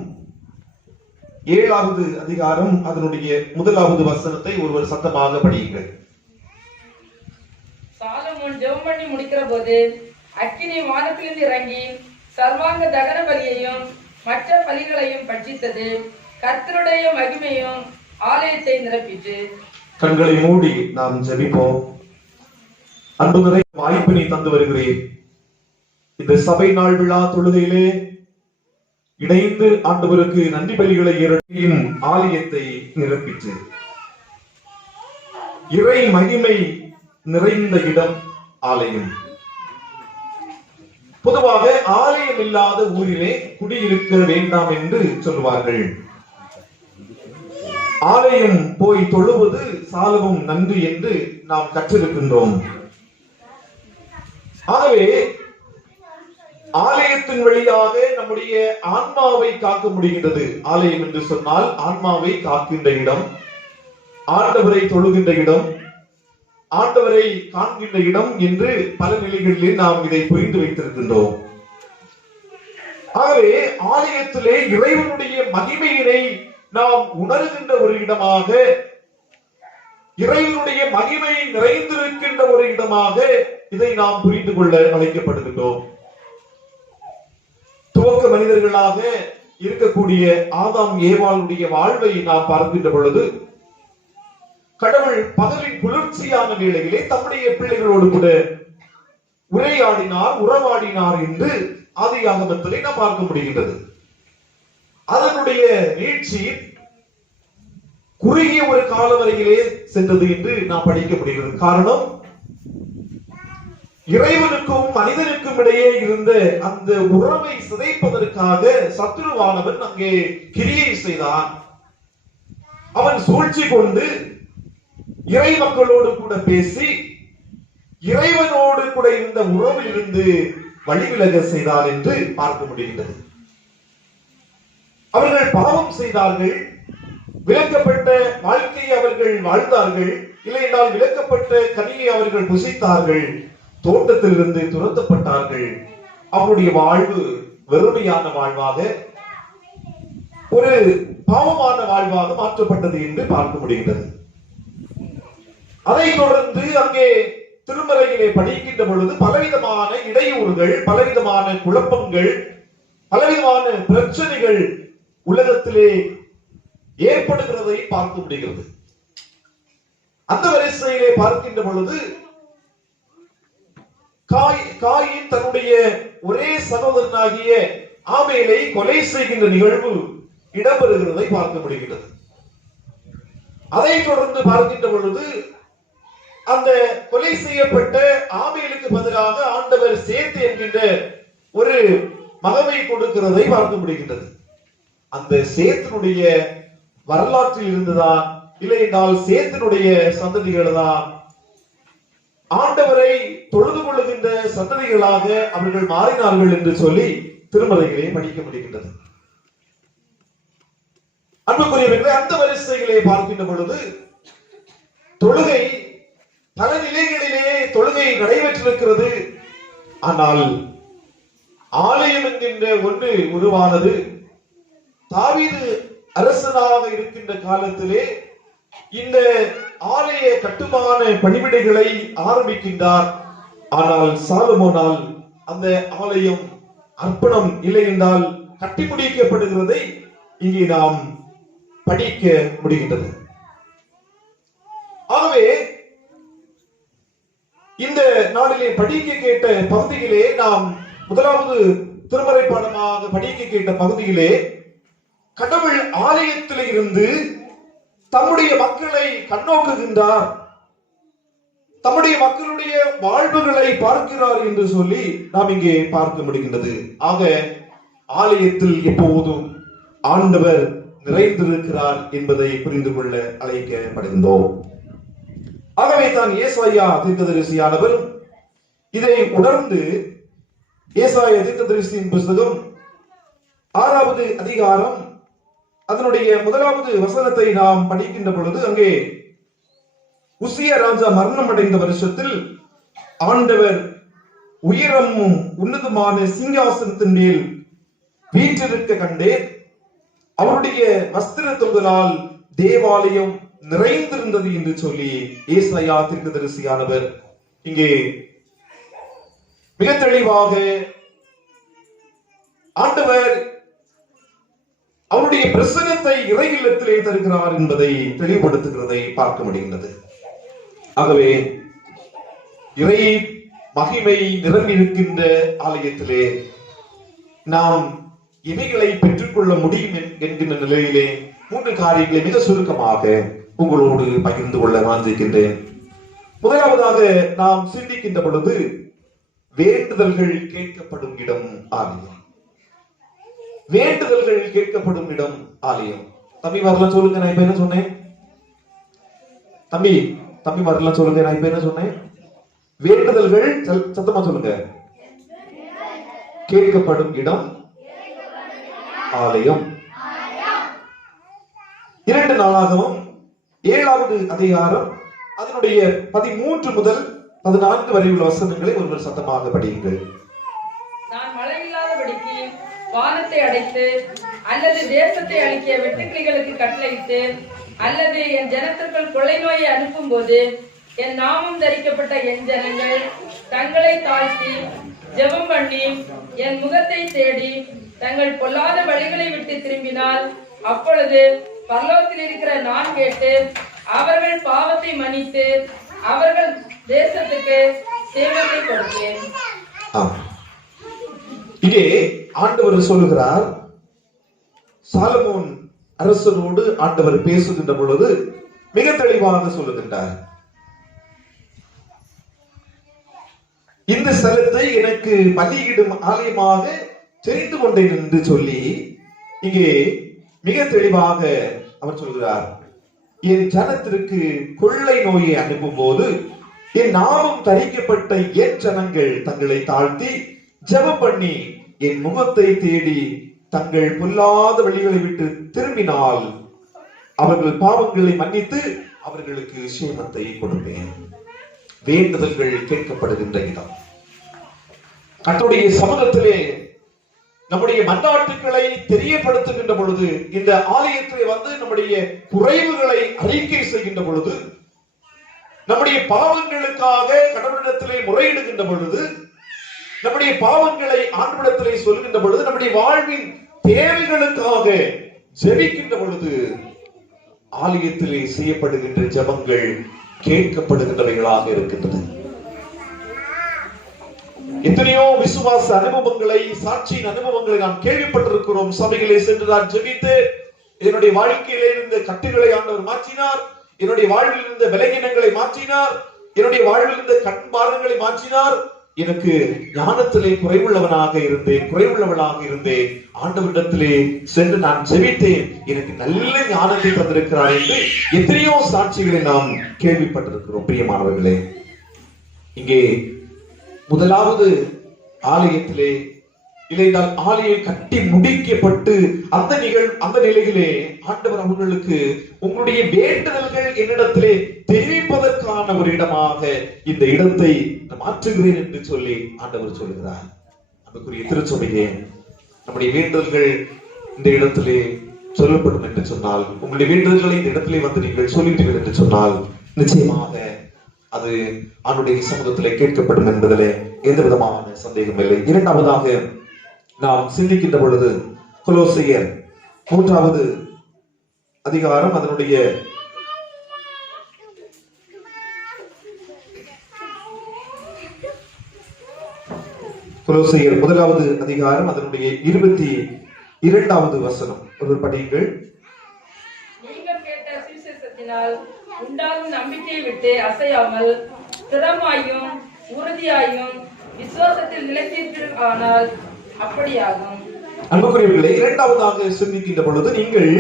7வது அதிகாரம் அதனுடைய 1வது வசனத்தை ஒருவர் சத்தமாக படியுங்கள். சாலமோன் ஜெபம் பண்ணி முடிக்கிற போது அக்கினி வானத்திலிருந்து இறங்கி சர்வாங்க தகன பலியையும் மற்ற பலிகளையும் பட்சித்தது. கர்த்தருடைய மகிமையும் ஆலயத்தை நிரப்பிற்று. கண்களை மூடி நாம் ஜெபிப்போம். அன்பு நிறை வாய்ப்பினை தந்து வருகிறேன். இந்த சபை நாள் விழா தொழுகையிலே இணைந்து ஆண்டவருக்கு நன்றி பலிகளை ஏறடியும் ஆலயத்தை நிரப்பிற்று. இறை மகிமை நிறைந்த இடம் ஆலயம். பொதுவாக ஆலயம் இல்லாத ஊரிலே குடியிருக்க வேண்டாம் என்று சொல்லுவார்கள். ஆலயம் போய் தொழுவது சாலவும் நன்றி என்று நாம் கற்றிருக்கின்றோம். ஆகவே ஆலயத்தின் வழியாக நம்முடைய ஆன்மாவை காக்க முடிகின்றது. ஆலயம் என்று சொன்னால் ஆன்மாவை காக்கின்ற இடம், ஆண்டவரை தொழுகின்ற இடம், ஆண்டவரை காண்கின்ற இடம் என்று பல நிலைகளில் நாம் இதை புரிந்து வைத்திருக்கின்றோம். ஆகவே ஆலயத்திலே இறைவனுடைய மகிமையினை நாம் உணர்கின்ற ஒரு இடமாக இறைவனுடைய மகிமை நிறைந்திருக்கின்ற ஒரு இடமாக இதை நாம் புரிந்து கொள்ள அழைக்கப்படுகின்றோம். துவக்க மனிதர்களாக இருக்கக்கூடிய ஆதாம் ஏவாளுடைய வாழ்வை நாம் பார்க்கின்ற பொழுது கடவுள் பகலின் குளிர்ச்சியான வேளையிலே தம்முடைய பிள்ளைகளோடு கூட உரையாடினார், உறவாடினார் என்று ஆதியாகமத்திலே நாம் பார்க்க முடிகின்றது. அதனுடைய நீட்சி குறுகிய ஒரு கால வரையிலே சென்றது என்று நாம் படிக்க முடிகிறது. காரணம், இறைவனுக்கும் மனிதனுக்கும் இடையே இருந்த அந்த உறவை சிதைப்பதற்காக சத்துருவானவன் அங்கே கிரியை செய்தான். அவன் சூழ்ச்சி கொண்டு இறை மக்களோடு கூட பேசி இறைவனோடு கூட இருந்த உறவில் இருந்து வழிவிலக செய்தார் என்று பார்க்க முடிகிறது. அவர்கள் பாவம் செய்தார்கள், விலக்கப்பட்ட வாழ்க்கையை அவர்கள் வாழ்ந்தார்கள், இல்லை என்றால் விலக்கப்பட்ட கனியை அவர்கள் புசித்தார்கள், தோட்டத்திலிருந்து துரத்தப்பட்டார்கள். அவருடைய வாழ்வு வெறுமையான வாழ்வாக, ஒரு பாவமான வாழ்வாக மாற்றப்பட்டது என்று பார்க்க முடிகிறது. அதைத் தொடர்ந்து அங்கே திருமறையிலே படிக்கின்ற பொழுது பலவிதமான இடையூறுகள், பலவிதமான குழப்பங்கள், பலவிதமான பிரச்சனைகள் உலகத்திலே ஏற்படுகிறதை பார்க்க முடிகிறது. அந்த வரிசையிலே பார்க்கின்ற பொழுது காயின் தன்னுடைய ஒரே சகோதரனாகிய ஆபேலை கொலை செய்கின்ற நிகழ்வு இடம்பெறுகிறதை பார்க்க முடிகிறது. அதைத் தொடர்ந்து பார்க்கின்ற பொழுது அந்த கொலை செய்யப்பட்ட ஆபேலுக்கு பதிலாக ஆண்டவர் சேத்து என்கின்ற ஒரு மகவை கொடுக்கிறதை பார்க்க முடிகின்றது. அந்த சேத்தினுடைய வரலாற்றில் இருந்துதான், இல்லை என்றால் சேத்தினுடைய சந்ததிகள் தான் ஆண்டவரை தொழுது கொள்ளுகின்ற சந்ததிகளாக அவர்கள் மாறினார்கள் என்று சொல்லி திருமறைகளை படிக்க முடிகின்றது. அன்புக்குரியவர்களே, அந்த வரிசைகளை பார்க்கின்ற பொழுது தொழுகை பல நிலைகளிலே தொழுகை நடைபெற்றிருக்கிறது. ஆனால் ஆலயம் என்கின்ற ஒன்று உருவானது தாவீது அரசனாக இருக்கின்ற காலத்திலே இந்த ஆலய கட்டுமான பணிவிடைகளை ஆரம்பிக்கின்றார். ஆனால் சாலமோனால் அந்த ஆலயம் அர்ப்பணம் இல்லை என்றால் கட்டி முடிக்கப்படுகிறதை இங்கே நாம் படிக்க முடிகின்றது. ஆகவே இந்த நாளிலே படிக்க கேட்ட பகுதியிலே நாம் முதலாவது திருமறை பாடமாக படிக்க கேட்ட பகுதியிலே கடவுள் ஆலயத்தில் இருந்து தம்முடைய மக்களை கண்ணோக்குகின்றார், தம்முடைய மக்களுடைய வாழ்வுகளை பார்க்கிறார் என்று சொல்லி நாம் இங்கே பார்க்க முடிகின்றது. ஆக ஆலயத்தில் எப்போதும் ஆண்டவர் நிறைந்திருக்கிறார் என்பதை புரிந்து கொள்ள அழைக்கப்படுகின்றோம். ஆகவே தான் ஏசாயா தீர்க்கதரிசியானவர் இதை உணர்ந்து ஏசாயா தீர்க்கதரிசியின் புத்தகம் 6வது அதிகாரம் அதனுடைய 1வது வசனத்தை நாம் படிக்கின்ற பொழுது அங்கே உசியா ராஜா மரணம் அடைந்த வருஷத்தில் ஆண்டவர் உயரமும் உன்னதமான சிங்காசனத்தின் மேல் வீற்றிருக்க கண்டேன். அவருடைய வஸ்திர தொங்கலால் தேவாலயம் நிறைந்திருந்தது என்று சொல்லி ஏசாயா தீர்க்கதரிசியானவர் இங்கே மிக தெளிவாக ஆண்டவர் அவருடைய பிரசன்னத்தை இறை இல்லத்திலே தருகிறார் என்பதை தெளிவுபடுத்துகிறதை பார்க்க முடிகின்றது. ஆகவே இறை மகிமை நிரம்பியிருக்கின்ற ஆலயத்திலே நாம் இவைகளை பெற்றுக்கொள்ள முடியும் என்கின்ற நிலையிலே 3 காரியங்களை மிக சுருக்கமாக உங்களோடு பகிர்ந்து கொள்ள வாஞ்சிக்கின்றேன். முதலாவதாக நாம் சிந்திக்கின்ற பொழுது வேண்டுதல்கள் கேட்கப்படும் இடம் ஆலயம். வேண்டுதல்கள் கேட்கப்படும் இடம் ஆலயம். தம்பி வரலாம் சொல்லுங்க, நான் இப்ப என்ன சொன்னேன்? தம்பி வரலாம் சொல்லுங்க, நான் இப்ப என்ன சொன்னேன்? வேண்டுதல்கள் சத்தமா சொல்லுங்க. கேட்கப்படும் இடம் ஆலயம். 2 நாளாகவும் 7வது அதிகாரம் அதனுடைய 13 முதல் 14 வரை உள்ள வசனங்களை ஒருவர் சத்தமாக படியுங்கள். நான் மழை இல்லாதபடிக்கு வானத்தை அடைத்து அல்லது தேசத்தை அழிக்க வெட்டுக்கிளிகளுக்கு கட்டளையிட்டு அல்லது என் ஜனத்திற்குள் கொள்ளை நோயை அனுப்பும் போது என் நாமம் தரிக்கப்பட்ட என் ஜனங்கள் தங்களை தாழ்த்தி ஜெபம் பண்ணி என் முகத்தை தேடி தங்கள் பொல்லாத வழிகளை விட்டு திரும்பினால் அப்பொழுது பரலோகத்தில் இருக்கிற நான் கேட்டு அவர்கள் பாவத்தை மன்னித்து அவர்கள் தேசத்துக்கு சேமத்தை கொடுப்பேன். இங்கே ஆண்டவர் சொல்லுகிறார், சாலமோன் அரசனோடு ஆண்டவர் பேசுகின்ற பொழுது மிக தெளிவாக சொல்லுகின்றார். இந்த ஸ்தலத்தை எனக்கு பலியிடும் ஆலயமாக தெரிந்து கொண்டேன் என்று சொல்லி இங்கே மிக தெளிவாக அவர் சொல்கிறார். என் ஜனத்திற்கு கொள்ளை நோயை அனுப்பும் போது என் நாமம் தரிக்கப்பட்ட என் ஜனங்கள் தங்களை தாழ்த்தி ஜெபம் பண்ணி என் முகத்தை தேடி தங்கள் பொல்லாத வழிகளை விட்டு திரும்பினால் அவர்கள் பாவங்களை மன்னித்து அவர்களுக்கு சேமத்தை கொடுப்பேன். வேண்டுதல்கள் கேட்கப்படுகின்ற இடம். கர்த்தருடைய சமூகத்திலே நம்முடைய மன்றாட்டுக்களை தெரியப்படுத்துகின்ற பொழுது, இந்த ஆலயத்திலே வந்து நம்முடைய குறைவுகளை அறிக்கை செய்கின்ற பொழுது, நம்முடைய பாவங்களுக்காக கடவுளிடத்திலே முறையிடுகின்ற பொழுது, நம்முடைய பாவங்களை ஆண்டவரிடத்திலே சொல்கின்ற பொழுது, நம்முடைய வாழ்வின் தேவைகளுக்காக ஜெபிக்கின்ற பொழுது ஆலயத்திலே செய்யப்படுகின்ற ஜெபங்கள் கேட்கப்படுகின்றவைகளாக இருக்கின்றது. எத்தனையோ விசுவாச அனுபவங்களை, சாட்சியின் அனுபவங்களை நாம் கேள்விப்பட்டிருக்கிறோம். சபைகளை சென்று நான் ஜெபித்து என்னுடைய வாழ்க்கையிலே இருந்த கட்டுகளை ஆண்டவர் மாற்றினார், என்னுடைய வாழ்வில் இருந்த பலகீனங்களை மாற்றினார், என்னுடைய வாழ்வில் இருந்த கண் பாரங்களை மாற்றினார். எனக்கு ஞானத்திலே குறைவுள்ளவனாக இருந்தேன், ஆண்டவரிடத்திலே சென்று நான் ஜெபித்தேன், எனக்கு நல்ல ஞானத்தை தந்திருக்கிறார் என்று எத்தனையோ சாட்சிகளை நாம் கேள்விப்பட்டிருக்கிறோம். பிரியமானவர்களே, இங்கே முதலாவது ஆலயத்திலே இல்லைனால் ஆலயம் கட்டி முடிக்கப்பட்டு அந்த நிலையிலே ஆண்டவர் அவர்களுக்கு உங்களுடைய வேண்டுதல்கள் என்னிடத்திலே தெரிவிப்பதற்கான ஒரு இடமாக இந்த இடத்தை மாற்றுகிறேன் என்று சொல்லி ஆண்டவர் சொல்லுகிறார். அதுக்குரிய திருச்சபையே, நம்முடைய வேண்டுதல்கள் இந்த இடத்திலே சொல்லப்படும் என்று சொன்னால், உங்களுடைய வேண்டுதல்களை இந்த இடத்திலே வந்து நீங்கள் சொல்லிட்டீர்கள் என்று சொன்னால் நிச்சயமாக அது ஆண்டுடைய சமூகத்திலே கேட்கப்படும் என்பதிலே எந்த விதமான சந்தேகம் இல்லை. இரண்டாவதாக நாம் சிந்திக்கின்ற பொழுது கொலோசையர் 3வது அதிகாரம் அதனுடைய 1வது அதிகாரம் அதனுடைய 22வது வசனம் ஒரு படியுங்கள். நீங்கள் கேட்ட சுவிசேஷத்தினால் உண்டாகும் நம்பிக்கையை விட்டு அசையாமல் ஸ்திரமாயும் உறுதியாயும் விசுவாசத்தில் நிலைத்தீர்கள், அப்படியாகும். அன்புக்குரியவர்களே, இரண்டாவதாக சிந்திக்கின்ற பொழுது நீங்கள்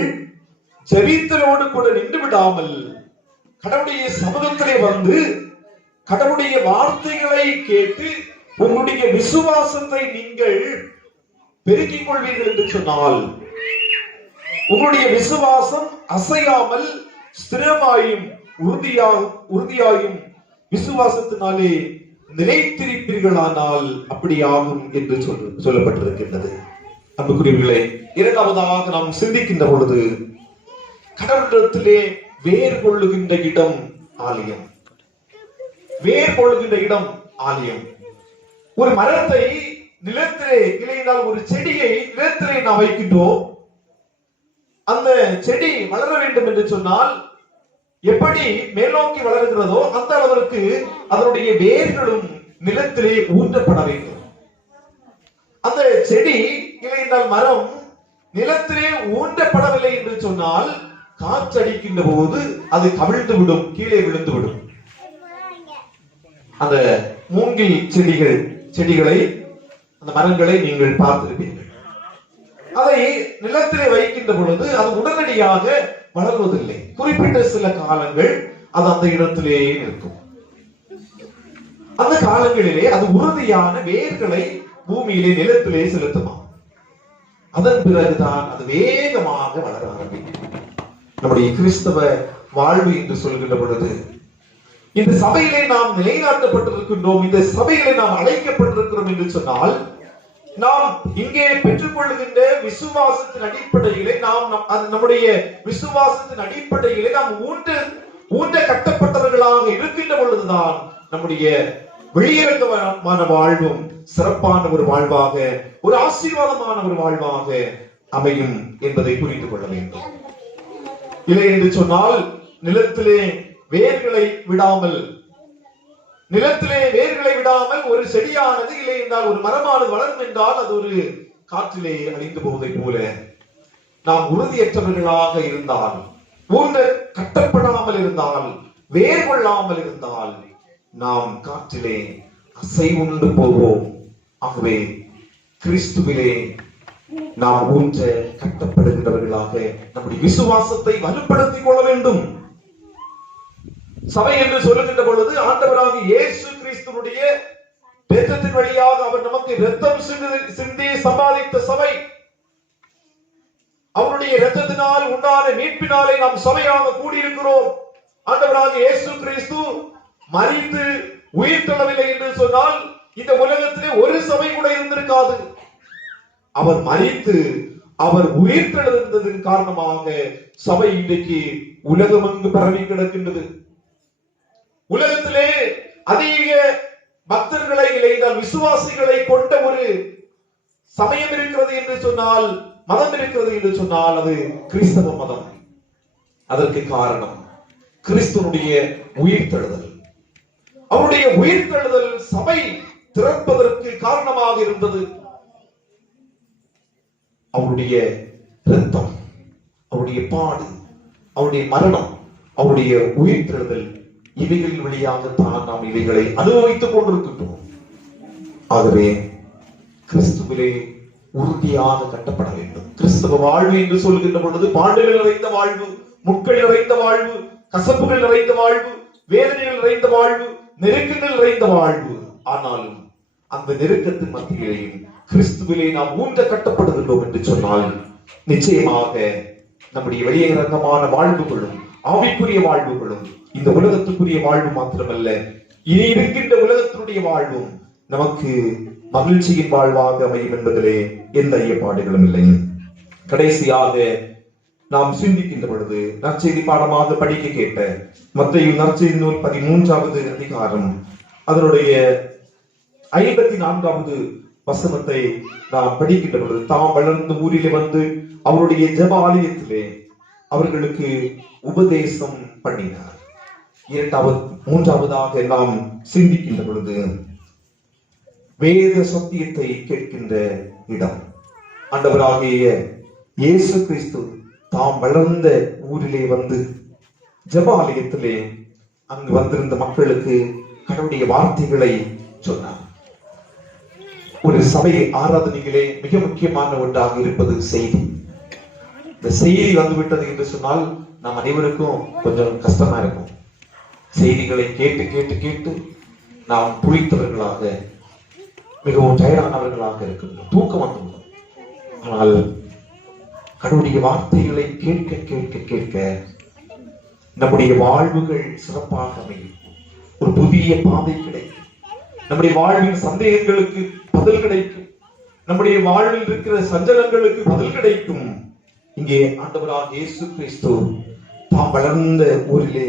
ஜெபித்தலோடு கூட நின்று விடாமல் கடவுளுடைய சமூகத்திலே வந்து கடவுளுடைய வார்த்தைகளை கேட்டு உங்களுடைய விசுவாசத்தை நீங்கள் பெருக்கிக் கொள்வீர்கள் என்று சொன்னால், உங்களுடைய விசுவாசம் அசையாமல் ஸ்திரமாயும் உறுதியாயும் விசுவாசத்தினாலே நிலைத்திருப்பீர்களானால் அப்படியாகும் என்று சொல்லப்பட்டிருக்கின்றது. அன்புக்குரியவர்களே, இரண்டாவதாக நாம் சிந்திக்கின்ற பொழுது கடவுளிடத்திலே வேர் கொள்ளுகின்ற இடம் ஆலயம். வேர் கொள்ளுகின்ற இடம் ஆலயம். ஒரு மரத்தை நிலத்திலே இல்லைனால் ஒரு செடியை நிலத்திலே நாம் வைக்கின்றோம். அந்த செடி வளர வேண்டும் என்று சொன்னால் எப்படி மேல்நோக்கி வளர்கிறதோ அந்த அளவிற்கு அதனுடைய வேர்களும் நிலத்திலே ஊன்றப்பட வேண்டும். அந்த செடி இல்லைனால் மரம் நிலத்திலே ஊன்றப்படவில்லை என்று சொன்னால் காற்றடிக்கின்ற போது அது கவிழ்ந்து விடும், கீழே விழுந்து விடும். அந்த மூங்கில் செடிகளை அந்த மரங்களை நீங்கள் பார்த்திருப்பீர்கள். அதை நிலத்திலே வைக்கின்ற பொழுது அது உடனடியாக வளர்வதில்லை. குறிப்பிட்ட சில காலங்கள் அது அந்த இடத்திலே இருக்கும். அந்த காலங்களிலே அது உறுதியான வேர்களை பூமியிலே நிலத்திலே செலுத்துமா. அதன் பிறகுதான் அது வேகமாக வளர ஆரம்பிக்கும். நம்முடைய கிறிஸ்தவ வாழ்வு என்று சொல்கின்ற பொழுது இந்த சபையிலே நாம் நிலைநாட்டப்பட்டிருக்கின்றோம், இந்த சபையிலே நாம் அழைக்கப்பட்டிருக்கிறோம் என்று சொன்னால் நாம் இங்கே பெற்றுக்கொள்கின்ற விசுவாசத்தின் அடிப்படையிலே நம்முடைய விசுவாசத்தின் அடிப்படையிலே நாம் ஊன்ற கட்டப்பட்டவர்களாக இருக்கின்ற பொழுதுதான் நம்முடைய வெளியிறங்கமான வாழ்வும் சிறப்பான ஒரு வாழ்வாக, ஒரு ஆசீர்வாதமான ஒரு வாழ்வாக அமையும் என்பதை புரிந்து கொள்ள வேண்டும். இல்லை என்று சொன்னால் நிலத்திலே வேர்களை விடாமல் ஒரு செடியானது, இல்லை என்றால் ஒரு மரமானது வளரும் என்றால் அது ஒரு காற்றிலே அழிந்து போவதை போல நாம் உறுதியற்றவர்களாக இருந்தால், ஊர்ந்த கட்டப்படாமல் இருந்தால், வேர் கொள்ளாமல் இருந்தால் நாம் காற்றிலே அசைவுண்டு போவோம். ஆகவே கிறிஸ்துவிலே நாம் ஊன்ற கட்டப்படுகின்றவர்களாக நம்முடைய விசுவாசத்தை வலுப்படுத்திக் கொள்ள வேண்டும். சபை என்று சொல்லுகின்ற பொழுது ஆண்டவராக இயேசு கிறிஸ்துவுடைய இரத்தத்தின் வழியாக அவர் நமக்கு இரத்தம் சிந்தி சம்பாதித்த சபை. அவருடைய இரத்தத்தினால் உண்டான மீட்பினாலே நாம் சபையாக கூடியிருக்கிறோம். ஆண்டவராக இயேசு கிறிஸ்து மரித்து உயிர் தள்ளவில்லை என்று சொன்னால் இந்த உலகத்திலே ஒரு சபை கூட இருந்திருக்காது. அவர் மரித்து அவர் உயிர் தெழுந்ததன் காரணமாக சபை இன்றைக்கு உலகமெங்கு பரவி கிடக்கின்றது. உலகத்திலே அதிக பக்தர்களை, இல்லைந்தால் விசுவாசிகளை கொண்ட ஒரு சமயம் இருக்கிறது என்று சொன்னால், மதம் இருக்கிறது என்று சொன்னால் அது கிறிஸ்தவ மதம். அதற்கு காரணம் கிறிஸ்துவனுடைய உயிர்த்தெழுதல். அவருடைய உயிர்த்தெழுதல் சபை திறப்பதற்கு காரணமாக இருந்தது. அவருடைய இரத்தம், அவருடைய பாடு, அவருடைய மரணம், அவருடைய உயிர்த்தெழுதல், இவைகள் வழியாகத்தான் நாம் இவைகளை அனுபவித்துக் கொண்டிருக்கின்றோம். ஆகவே கிறிஸ்துவிலே உறுதியாக கட்டப்பட வேண்டும். கிறிஸ்தவ வாழ்வு என்று சொல்கின்ற பொழுது பாண்டுகள் நிறைந்த வாழ்வு, முட்கள் நிறைந்த வாழ்வு, கசப்புகள் நிறைந்த வாழ்வு, வேதனைகள் நிறைந்த வாழ்வு, நெருக்கங்கள் நிறைந்த வாழ்வு. ஆனாலும் அந்த நெருக்கத்தின் மத்தியிலேயும் கிறிஸ்துவிலே நாம் ஊன்ற கட்டப்படுகின்றோம் என்று சொன்னால் நிச்சயமாக நம்முடைய வெளியரங்கமான வாழ்வுகளும் ஆவிக்குரிய வாழ்வுகளும் இந்த உலகத்துக்குரிய வாழ்வு மாத்திரமல்ல, இனி இருக்கின்ற உலகத்தினுடைய வாழ்வும் நமக்கு மகிழ்ச்சியின் வாழ்வாக அமையும் என்பதிலே எந்த ஐயப்பாடுகளும் இல்லை. கடைசியாக நாம் சிந்திக்கின்ற பொழுது நற்செய்தி பாடமாக படிக்க கேட்ட மத்தேயு நற்செய்தி நூல் 13வது அதிகாரம் அதனுடைய 54வது வசனத்தை நாம் படிக்கின்ற பொழுது, தாம் வளர்ந்த ஊரிலே வந்து அவருடைய ஜெப ஆலயத்திலே அவர்களுக்கு உபதேசம் பண்ணினார். மூன்றாவதாக நாம் சிந்திக்கின்ற பொழுது வேத சத்தியத்தை கேட்கின்ற இடம். ஆண்டவராகிய இயேசு கிறிஸ்து தாம் வளர்ந்த ஊரிலே வந்து ஜெப ஆலயத்திலே அங்கு வந்திருந்த மக்களுக்கு கடவுளுடைய வார்த்தைகளை சொன்னார். ஒரு சபை ஆராதனைகளே மிக முக்கியமான ஒன்றாக இருப்பது செய்தி. இந்த செய்தி வந்துவிட்டது என்று சொன்னால் நாம் அனைவருக்கும் கொஞ்சம் கஷ்டமா இருக்கும். செய்திகளை கேட்டு கேட்டு கேட்டு நாம் புளித்தவர்களாக, மிகவும் டயர்டானவர்களாக இருக்கின்றோம், தூக்கம் வந்துவிடும். ஆனால் கடவுளுடைய வார்த்தைகளை கேட்க கேட்க கேட்க நம்முடைய வாழ்வுகள் சிறப்பாக அமையும். ஒரு புதிய பாதை கிடைக்கும். நம்முடைய வாழ்வின் சந்தேகங்களுக்கு பதில் கிடைக்கும். நம்முடைய வாழ்வில் இருக்கிற சஞ்சலங்களுக்கு பதில் கிடைக்கும். இங்கே ஆண்டவராக இயேசு கிறிஸ்து தாம் வளர்ந்த ஊரிலே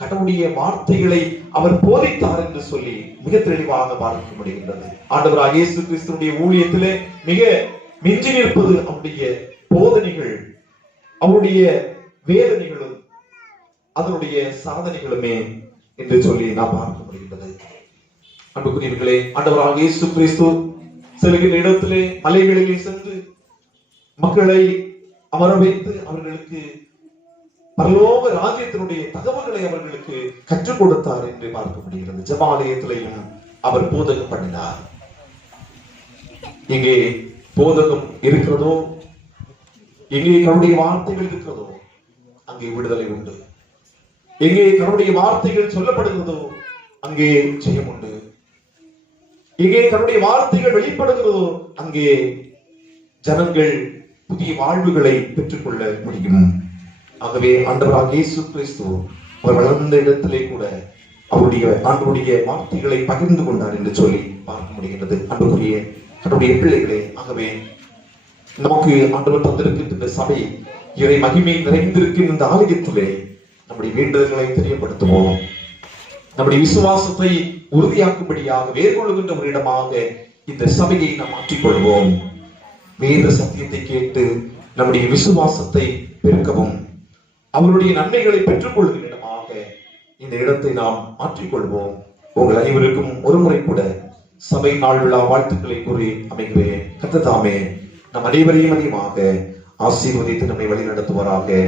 கடவுளுடைய வார்த்தைகளை அவர் போதித்தார் என்று சொல்லி மிக தெளிவாக பார்க்க முடிகின்றது. ஆண்டவராக இயேசு கிறிஸ்துடைய ஊழியத்திலே மிக மிஞ்சி நிற்பது அவருடைய போதனைகள், அவருடைய வேதனைகளும் அதனுடைய சாதனைகளுமே என்று சொல்லி நாம் பார்க்க முடிகின்றது. அன்புக்குரியவர்களே, ஆண்டவராக இயேசு கிறிஸ்து செல்கிற இடத்திலே மலைகளிலே சென்று மக்களை அமர வைத்து அவர்களுக்கு பரலோக ராஜ்யத்தினுடைய தகவல்களை அவர்களுக்கு கற்றுக் கொடுத்தார் என்று பார்க்க முடிகிறது. ஜெபாலயத்திலையும் அவர் போதகம் பண்ணினார். எங்கே போதகம் இருக்கிறதோ, எங்கே கருடைய வார்த்தைகள் இருக்கிறதோ அங்கே விடுதலை உண்டு. எங்கே கருடைய வார்த்தைகள் சொல்லப்படுகிறதோ அங்கே ஜெயம் உண்டு. எங்கே கருடைய வார்த்தைகள் வெளிப்படுகிறதோ அங்கே ஜனங்கள் புதிய வாழ்வுகளை பெற்றுக்கொள்ள முடியும். ஆகவே ஆண்டவராக இயேசு கிறிஸ்து அவர் வளர்ந்த இடத்திலே கூட அவருடைய ஆண்டவருடைய வார்த்தைகளை பகிர்ந்து கொண்டார் என்று சொல்லி பார்க்க முடிகிறது. அன்புக்குரிய நம்முடைய பிள்ளைகளே, ஆகவே நமக்கு ஆண்டவர் தந்திருக்கின்ற இந்த சபை இறை மகிமை நிறைந்திருக்கின்ற இந்த ஆலயத்திலே நம்முடைய வேண்டுதல்களை தெரியப்படுத்துவோம். நம்முடைய விசுவாசத்தை உறுதியாக்கும்படியாக வேர்கொள்கின்ற ஒரு இடமாக இந்த சபையை நாம் மாற்றிக்கொள்வோம். வேத சத்தியத்தை கேட்டு நம்முடைய விசுவாசத்தை பெருக்கவும் அவருடைய நன்மைகளை பெற்றுக் கொள்கிற இடமாக இந்த இடத்தை நாம் மாற்றிக்கொள்வோம். உங்கள் அனைவருக்கும் ஒரு முறை கூட சபை நாள் விழா வாழ்த்துக்களை கூறி அமைகிறேன். கர்த்தர் நம் அனைவரையும் அதிகமாக ஆசீர்வதித்து நம்மை வழி நடத்துவாராக.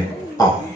ஆமென்.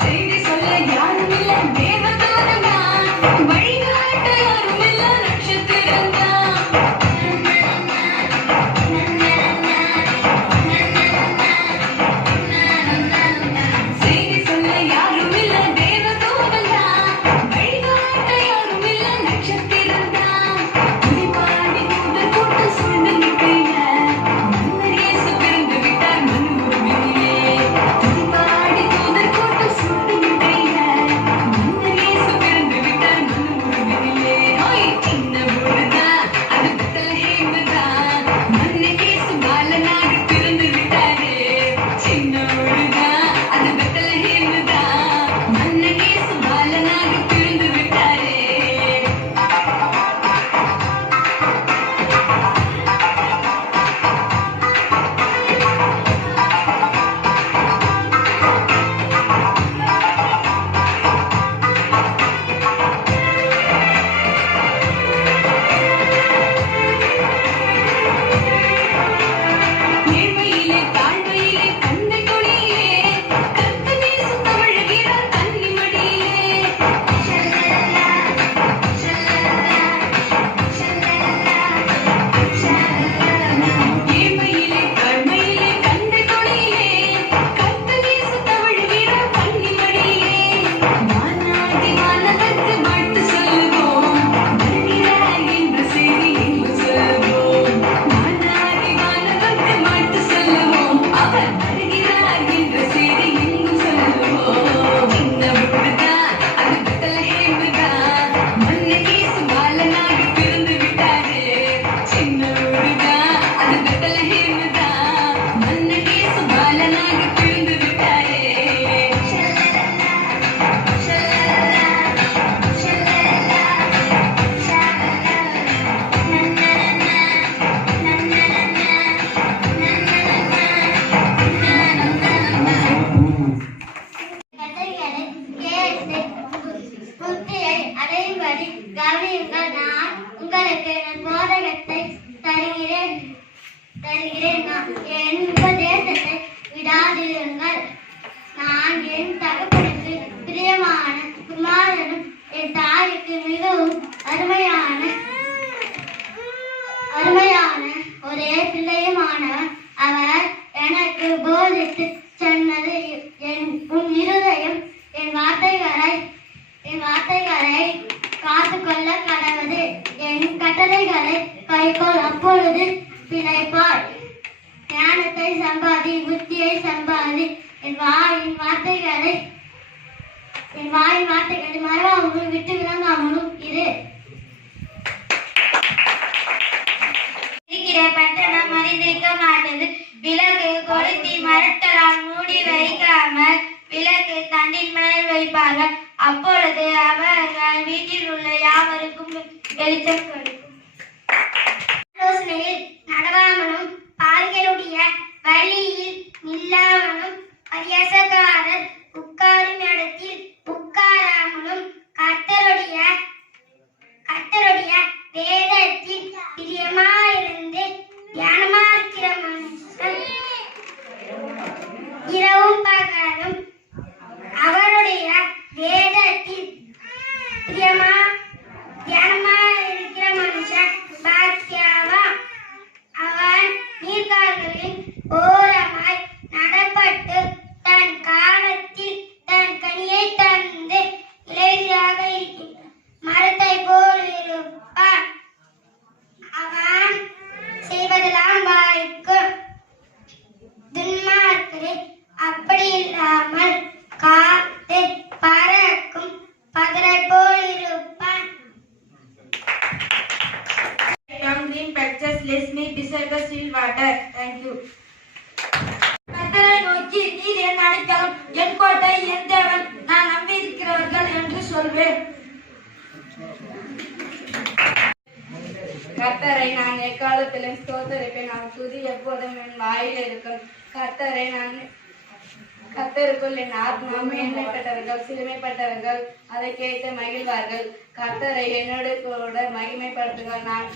செய்தி சொல்ல யாரும் இல்லை, தேவதூதன் தான் வழிகாட்டி கவனியுங்கள், நான் உங்களுக்கு என் போதகத்தை தருகிறேன். என் உபதேசத்தை விடாதிருங்கள். நான் என் தகப்பனுக்கு பிரியமான குமாரனும் என் தாய்க்கு மிகவும் அருமையான ஒரே பிள்ளையுமானவர். அவர் எனக்கு போதித்து சொன்னது, உன் இருதயம் என் வார்த்தைகளை காத்துக்கொள்ள கடவுது. என் கட்டளைகளை கைக்கொள், அப்பொழுது பிழைப்பாய். ஞானத்தை சம்பாதி, புத்தியை சம்பாதி. என் வாயின் வார்த்தைகளை மறவாமலும் விட்டு விளங்காமலும் இரு. இருக்கிற பட்டணம் மறைந்திருக்க மாட்டது. விளக்கு கொளுத்தி மரட்டலால் மூடி வைக்காமல் விளக்கு தண்டின் மேல் வைப்பார்கள். அப்பொழுது அவர்கள் வீட்டில் உள்ள யாவருக்கும் வெளிச்சம் கொடுக்கும். ஆலோசனையில் நடவாமலும் பாவிகளுடைய வழியில் நில்லாமலும் பரியாசக்காரர் உட்காரும் இடத்தில் உட்காராமலும் கர்த்தருடைய வேதத்தில் பிரியமாயிருந்து தியானமாக்கிற மனுஷன் இரவும் பகலும் அவருடைய வேதத்தில் தியானமாயிருக்கிற மனுஷன் பாக்கியவான். அவன் நீர்க்கால்களின் ஓரமாய் நடப்பட்டு தன் காலத்தில் தன் கனியை தந்து இளைஞராக இருக்கிற மரத்தை போல் இருப்பான். அவன் செய்வதெல்லாம் வாய்க்கும். துன்மார்க்கரே அப்படி இல்லாமல் காத்து பறக்கும் பதரை போல் இருப்பான். Green patches, let me beside the still water. Thank you. கர்த்தரை நோக்கி, நீர் என் அடைக்கலம், என் கோட்டை, என் தேவன், நான் நம்பியிருக்கிறவர்கள் என்று சொல்வேன். கர்த்தரை நான் எக்காலத்திலும் ஸ்தோத்தரிப்பேன். அவர் துதி எப்போதும் என் வாயில் இருக்கும். கர்த்தருக்குள் என் ஆத்மா மேன்மைப்பட்டவர்கள் சிறுமைப்பட்டவர்கள் அதை கேட்டு மகிழ்வார்கள். கர்த்தரை என்னோடு கூட மகிமைப்படுத்துங்கள். நான்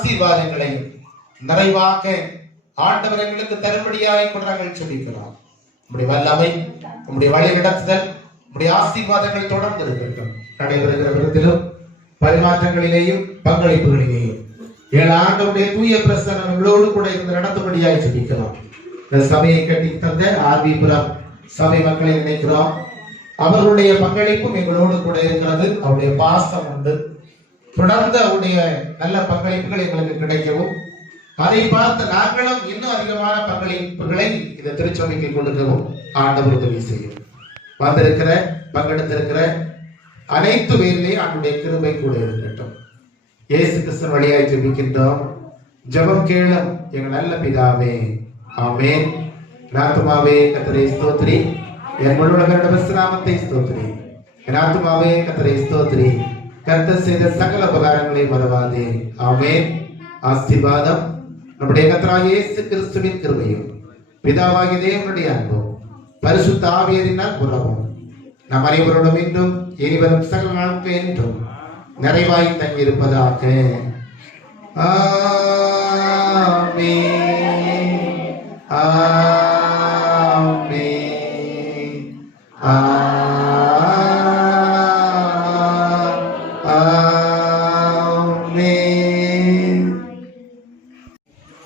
ஆசீர்வாதங்களையும் நிறைவாக ஆண்டவர் எங்களுக்கு தரும்படியாய் கூட நாங்கள் செபிக்கிறோம். உம்முடைய வல்லமை, உம்முடைய வழி நடத்துதல், உம்முடைய ஆசீர்வாதங்கள் தொடர்ந்து இருக்கட்டும். நடைபெறுகிற விதத்திலும் பரிமாற்றங்களிலேயும் பங்களிப்புகளிலேயும் 7 ஆண்டுடைய தூய பிரசன்னம் எங்களோடு கூட இருந்து நடத்தும்படியாய் செபிக்கிறோம். இந்த சபையை கட்டி தந்த ஆர்விபுரம் சபை மக்களை நினைக்கிறோம். அவர்களுடைய பங்களிப்பும் எங்களோடு கூட இருக்கிறது. அவருடைய பாசம் உண்டு. தொடர்ந்து அவருடைய நல்ல பங்களிப்புகள் எங்களுக்கு கிடைக்கவும், அதை பார்த்து நாங்களும் இன்னும் அதிகமான பங்களிப்புகளை இந்த திருச்சபைக்கு கொடுக்கவும் ஆண்டவர் உதவி செய்யும். வந்திருக்கிற பங்கெடுத்திருக்கிற அனைத்து பேரிலே அவருடைய கிருபை கூட இருக்கட்டும். இயேசு கிறிஸ்து வழியாய் ஜெபிக்கின்றோம். ஜெபம் கேளும் எங்கள் நல்ல பிதாவே, ஆமென். ஆத்துமாவே கர்த்தரை ஸ்தோத்திரி, என் முழுவதும் விசுராமத்தை ஸ்தோத்திரி. என் ஆத்துமாவே கர்த்தரை ஸ்தோத்திரி, கர்த்தர் செய்த சகல உபகாரங்களை மறவாதே. ஆமென். ஆசீர்வாதம் நம்முடைய கர்த்தராகிய இயேசு கிறிஸ்துவின் கிருபையும் பிதாவாகிய தேவனுடைய அன்பும் பரிசுத்த ஆவியாரின் உறவும் நம் அனைவரோடும் இன்றும் இனிவரும் சகல நாட்கள் என்றும் நிறைவாய் தங்கியிருப்பதாக. ஆமென். ஆமென். ஆமென்.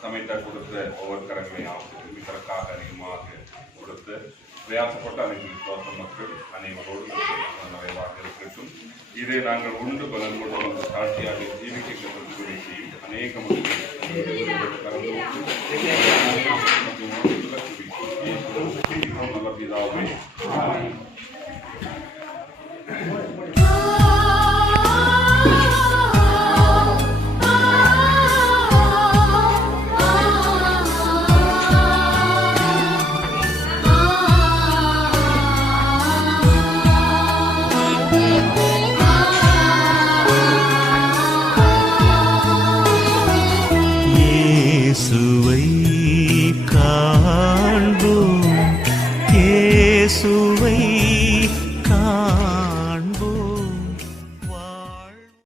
சமைத்த கொடுத்த ஒவ்வொரு கரங்களையும் ஆசிரியர்களுக்காக அதிகமாக கொடுத்து பிரயாசப்பட்ட அனைத்து விசுவாச மக்கள் அனைவரோடு நிறைவாக இருக்கட்டும். இதை நாங்கள் உண்டு பலன் கொண்டு சாட்சியாக ஜீவிக்க செய்யும் அநேக மக்கள் நல்ல பிதாவே.